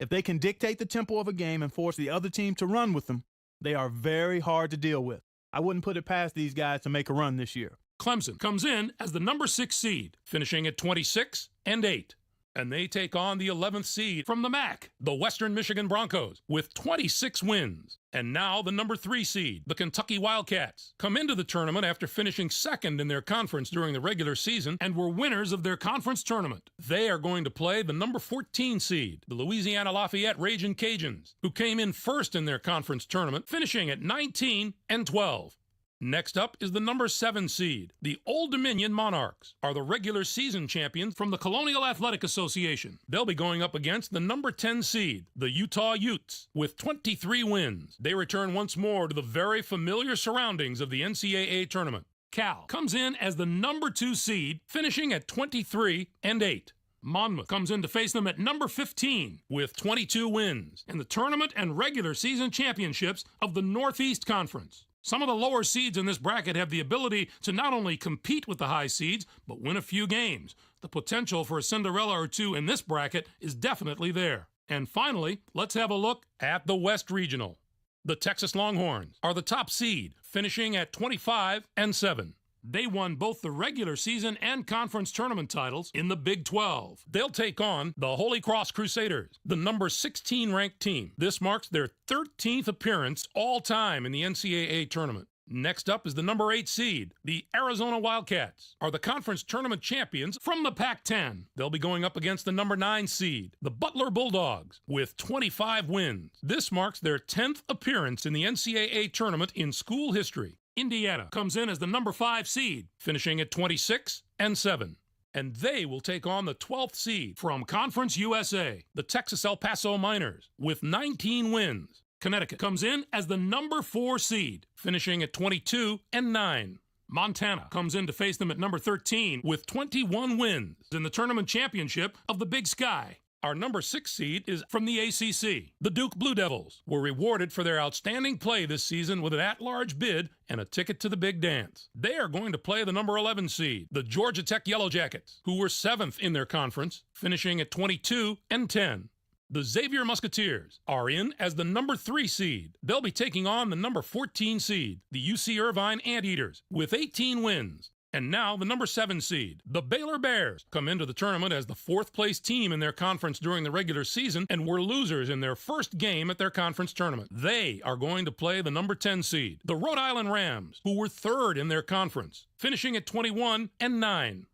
If they can dictate the tempo of a game and force the other team to run with them, they are very hard to deal with. I wouldn't put it past these guys to make a run this year. Clemson comes in as the number 6 seed, finishing at 26-8. And they take on the 11th seed from the MAC, the Western Michigan Broncos, with 26 wins. And now the number 3 seed, the Kentucky Wildcats, come into the tournament after finishing second in their conference during the regular season and were winners of their conference tournament. They are going to play the number 14 seed, the Louisiana Lafayette Ragin' Cajuns, who came in first in their conference tournament, finishing at 19-12. Next up is the number 7 seed. The Old Dominion Monarchs are the regular season champions from the Colonial Athletic Association. They'll be going up against the number 10 seed, the Utah Utes, with 23 wins. They return once more to the very familiar surroundings of the NCAA tournament. Cal comes in as the number 2 seed, finishing at 23-8. Monmouth comes in to face them at number 15 with 22 wins in the tournament and regular season championships of the Northeast Conference. Some of the lower seeds in this bracket have the ability to not only compete with the high seeds, but win a few games. The potential for a Cinderella or two in this bracket is definitely there. And finally, let's have a look at the West Regional. The Texas Longhorns are the top seed, finishing at 25-7. They won both the regular season and conference tournament titles in the Big 12. They'll take on the Holy Cross Crusaders, the number 16 ranked team. This marks their 13th appearance all time in the NCAA tournament. Next up is the number 8 seed. The Arizona Wildcats are the conference tournament champions from the Pac-10. They'll be going up against the number 9 seed, the Butler Bulldogs, with 25 wins. This marks their 10th appearance in the NCAA tournament in school history. Indiana comes in as the number 5 seed, finishing at 26-7. And they will take on the 12th seed from Conference USA, the Texas El Paso Miners, with 19 wins. Connecticut comes in as the number 4 seed, finishing at 22-9. Montana comes in to face them at number 13 with 21 wins in the tournament championship of the Big Sky. Our number 6 seed is from the ACC. The Duke Blue Devils were rewarded for their outstanding play this season with an at-large bid and a ticket to the big dance. They are going to play the number 11 seed, the Georgia Tech Yellow Jackets, who were 7th in their conference, finishing at 22-10. The Xavier Musketeers are in as the number 3 seed. They'll be taking on the number 14 seed, the UC Irvine Anteaters, with 18 wins. And now the number 7 seed, the Baylor Bears, come into the tournament as the 4th place team in their conference during the regular season and were losers in their first game at their conference tournament. They are going to play the number 10 seed, the Rhode Island Rams, who were 3rd in their conference, finishing at 21-9.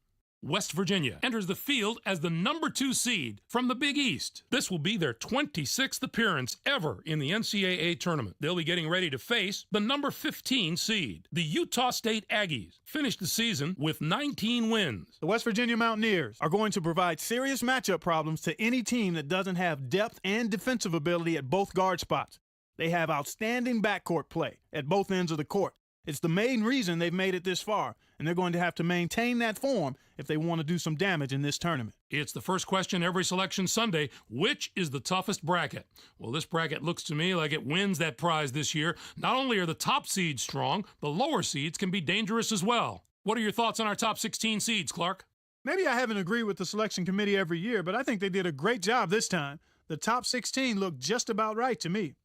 West Virginia enters the field as the number 2 seed from the Big East. This will be their 26th appearance ever in the NCAA tournament. They'll be getting ready to face the number 15 seed. The Utah State Aggies finished the season with 19 wins. The West Virginia Mountaineers are going to provide serious matchup problems to any team that doesn't have depth and defensive ability at both guard spots. They have outstanding backcourt play at both ends of the court. It's the main reason they've made it this far, and they're going to have to maintain that form if they want to do some damage in this tournament. It's the first question every selection Sunday. Which is the toughest bracket? Well, this bracket looks to me like it wins that prize this year. Not only are the top seeds strong, the lower seeds can be dangerous as well. What are your thoughts on our top 16 seeds, Clark? Maybe I haven't agreed with the selection committee every year, but I think they did a great job this time. The top 16 looked just about right to me.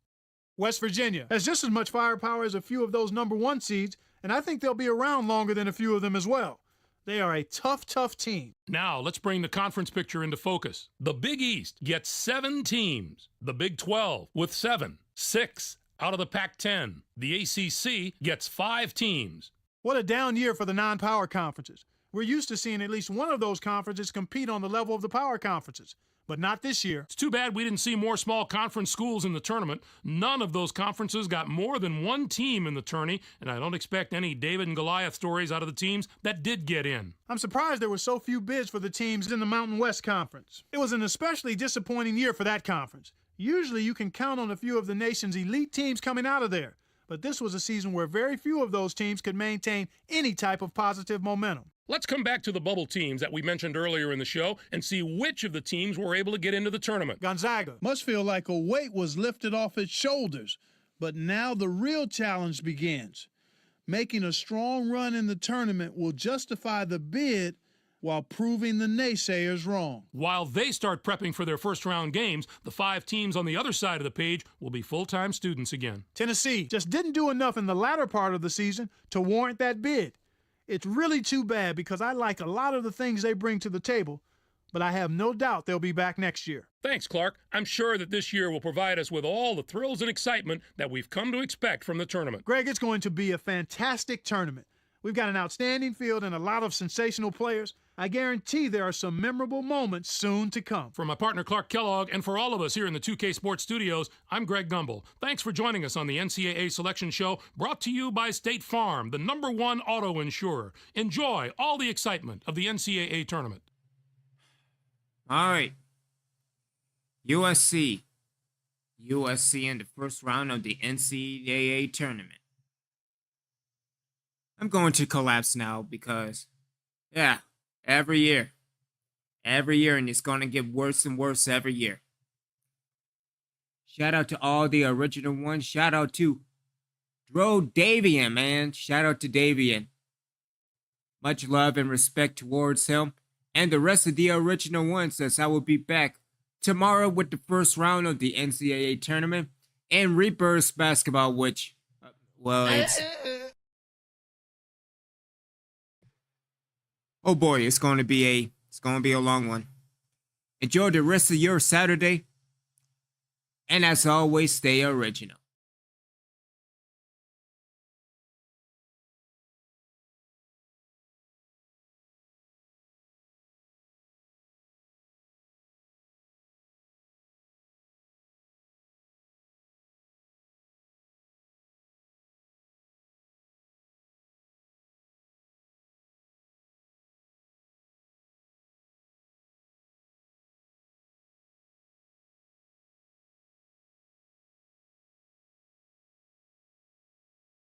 West Virginia has just as much firepower as a few of those number 1 seeds, and I think they'll be around longer than a few of them as well. They are a tough team. Now, let's bring the conference picture into focus. The Big East gets 7 teams. The Big 12 with 7. 6 out of the Pac-10. The ACC gets 5 teams. What a down year for the non-power conferences. We're used to seeing at least one of those conferences compete on the level of the power conferences, but not this year. It's too bad we didn't see more small conference schools in the tournament. None of those conferences got more than 1 team in the tourney, and I don't expect any David and Goliath stories out of the teams that did get in. I'm surprised there were so few bids for the teams in the Mountain West Conference. It was an especially disappointing year for that conference. Usually you can count on a few of the nation's elite teams coming out of there, but this was a season where very few of those teams could maintain any type of positive momentum. Let's come back to the bubble teams that we mentioned earlier in the show and see which of the teams were able to get into the tournament. Gonzaga must feel like a weight was lifted off its shoulders, but now the real challenge begins. Making a strong run in the tournament will justify the bid while proving the naysayers wrong. While they start prepping for their first-round games, the 5 teams on the other side of the page will be full-time students again. Tennessee just didn't do enough in the latter part of the season to warrant that bid. It's really too bad because I like a lot of the things they bring to the table, but I have no doubt they'll be back next year. Thanks, Clark. I'm sure that this year will provide us with all the thrills and excitement that we've come to expect from the tournament. Greg, it's going to be a fantastic tournament. We've got an outstanding field and a lot of sensational players. I guarantee there are some memorable moments soon to come. For my partner Clark Kellogg and for all of us here in the 2K Sports Studios, I'm Greg Gumbel. Thanks for joining us on the NCAA Selection Show, brought to you by State Farm, the #1 auto insurer. Enjoy all the excitement of the NCAA tournament. All right. USC in the first round of the NCAA tournament. I'm going to collapse now because, yeah, every year, and it's going to get worse and worse every year. Shout out to all the original ones. Shout out to Dro Davian, man. Shout out to Davian. Much love and respect towards him and the rest of the original ones, as I will be back tomorrow with the first round of the NCAA tournament and Reapers basketball, which, it's... Oh boy, it's going to be a long one. Enjoy the rest of your Saturday. And as always, stay original.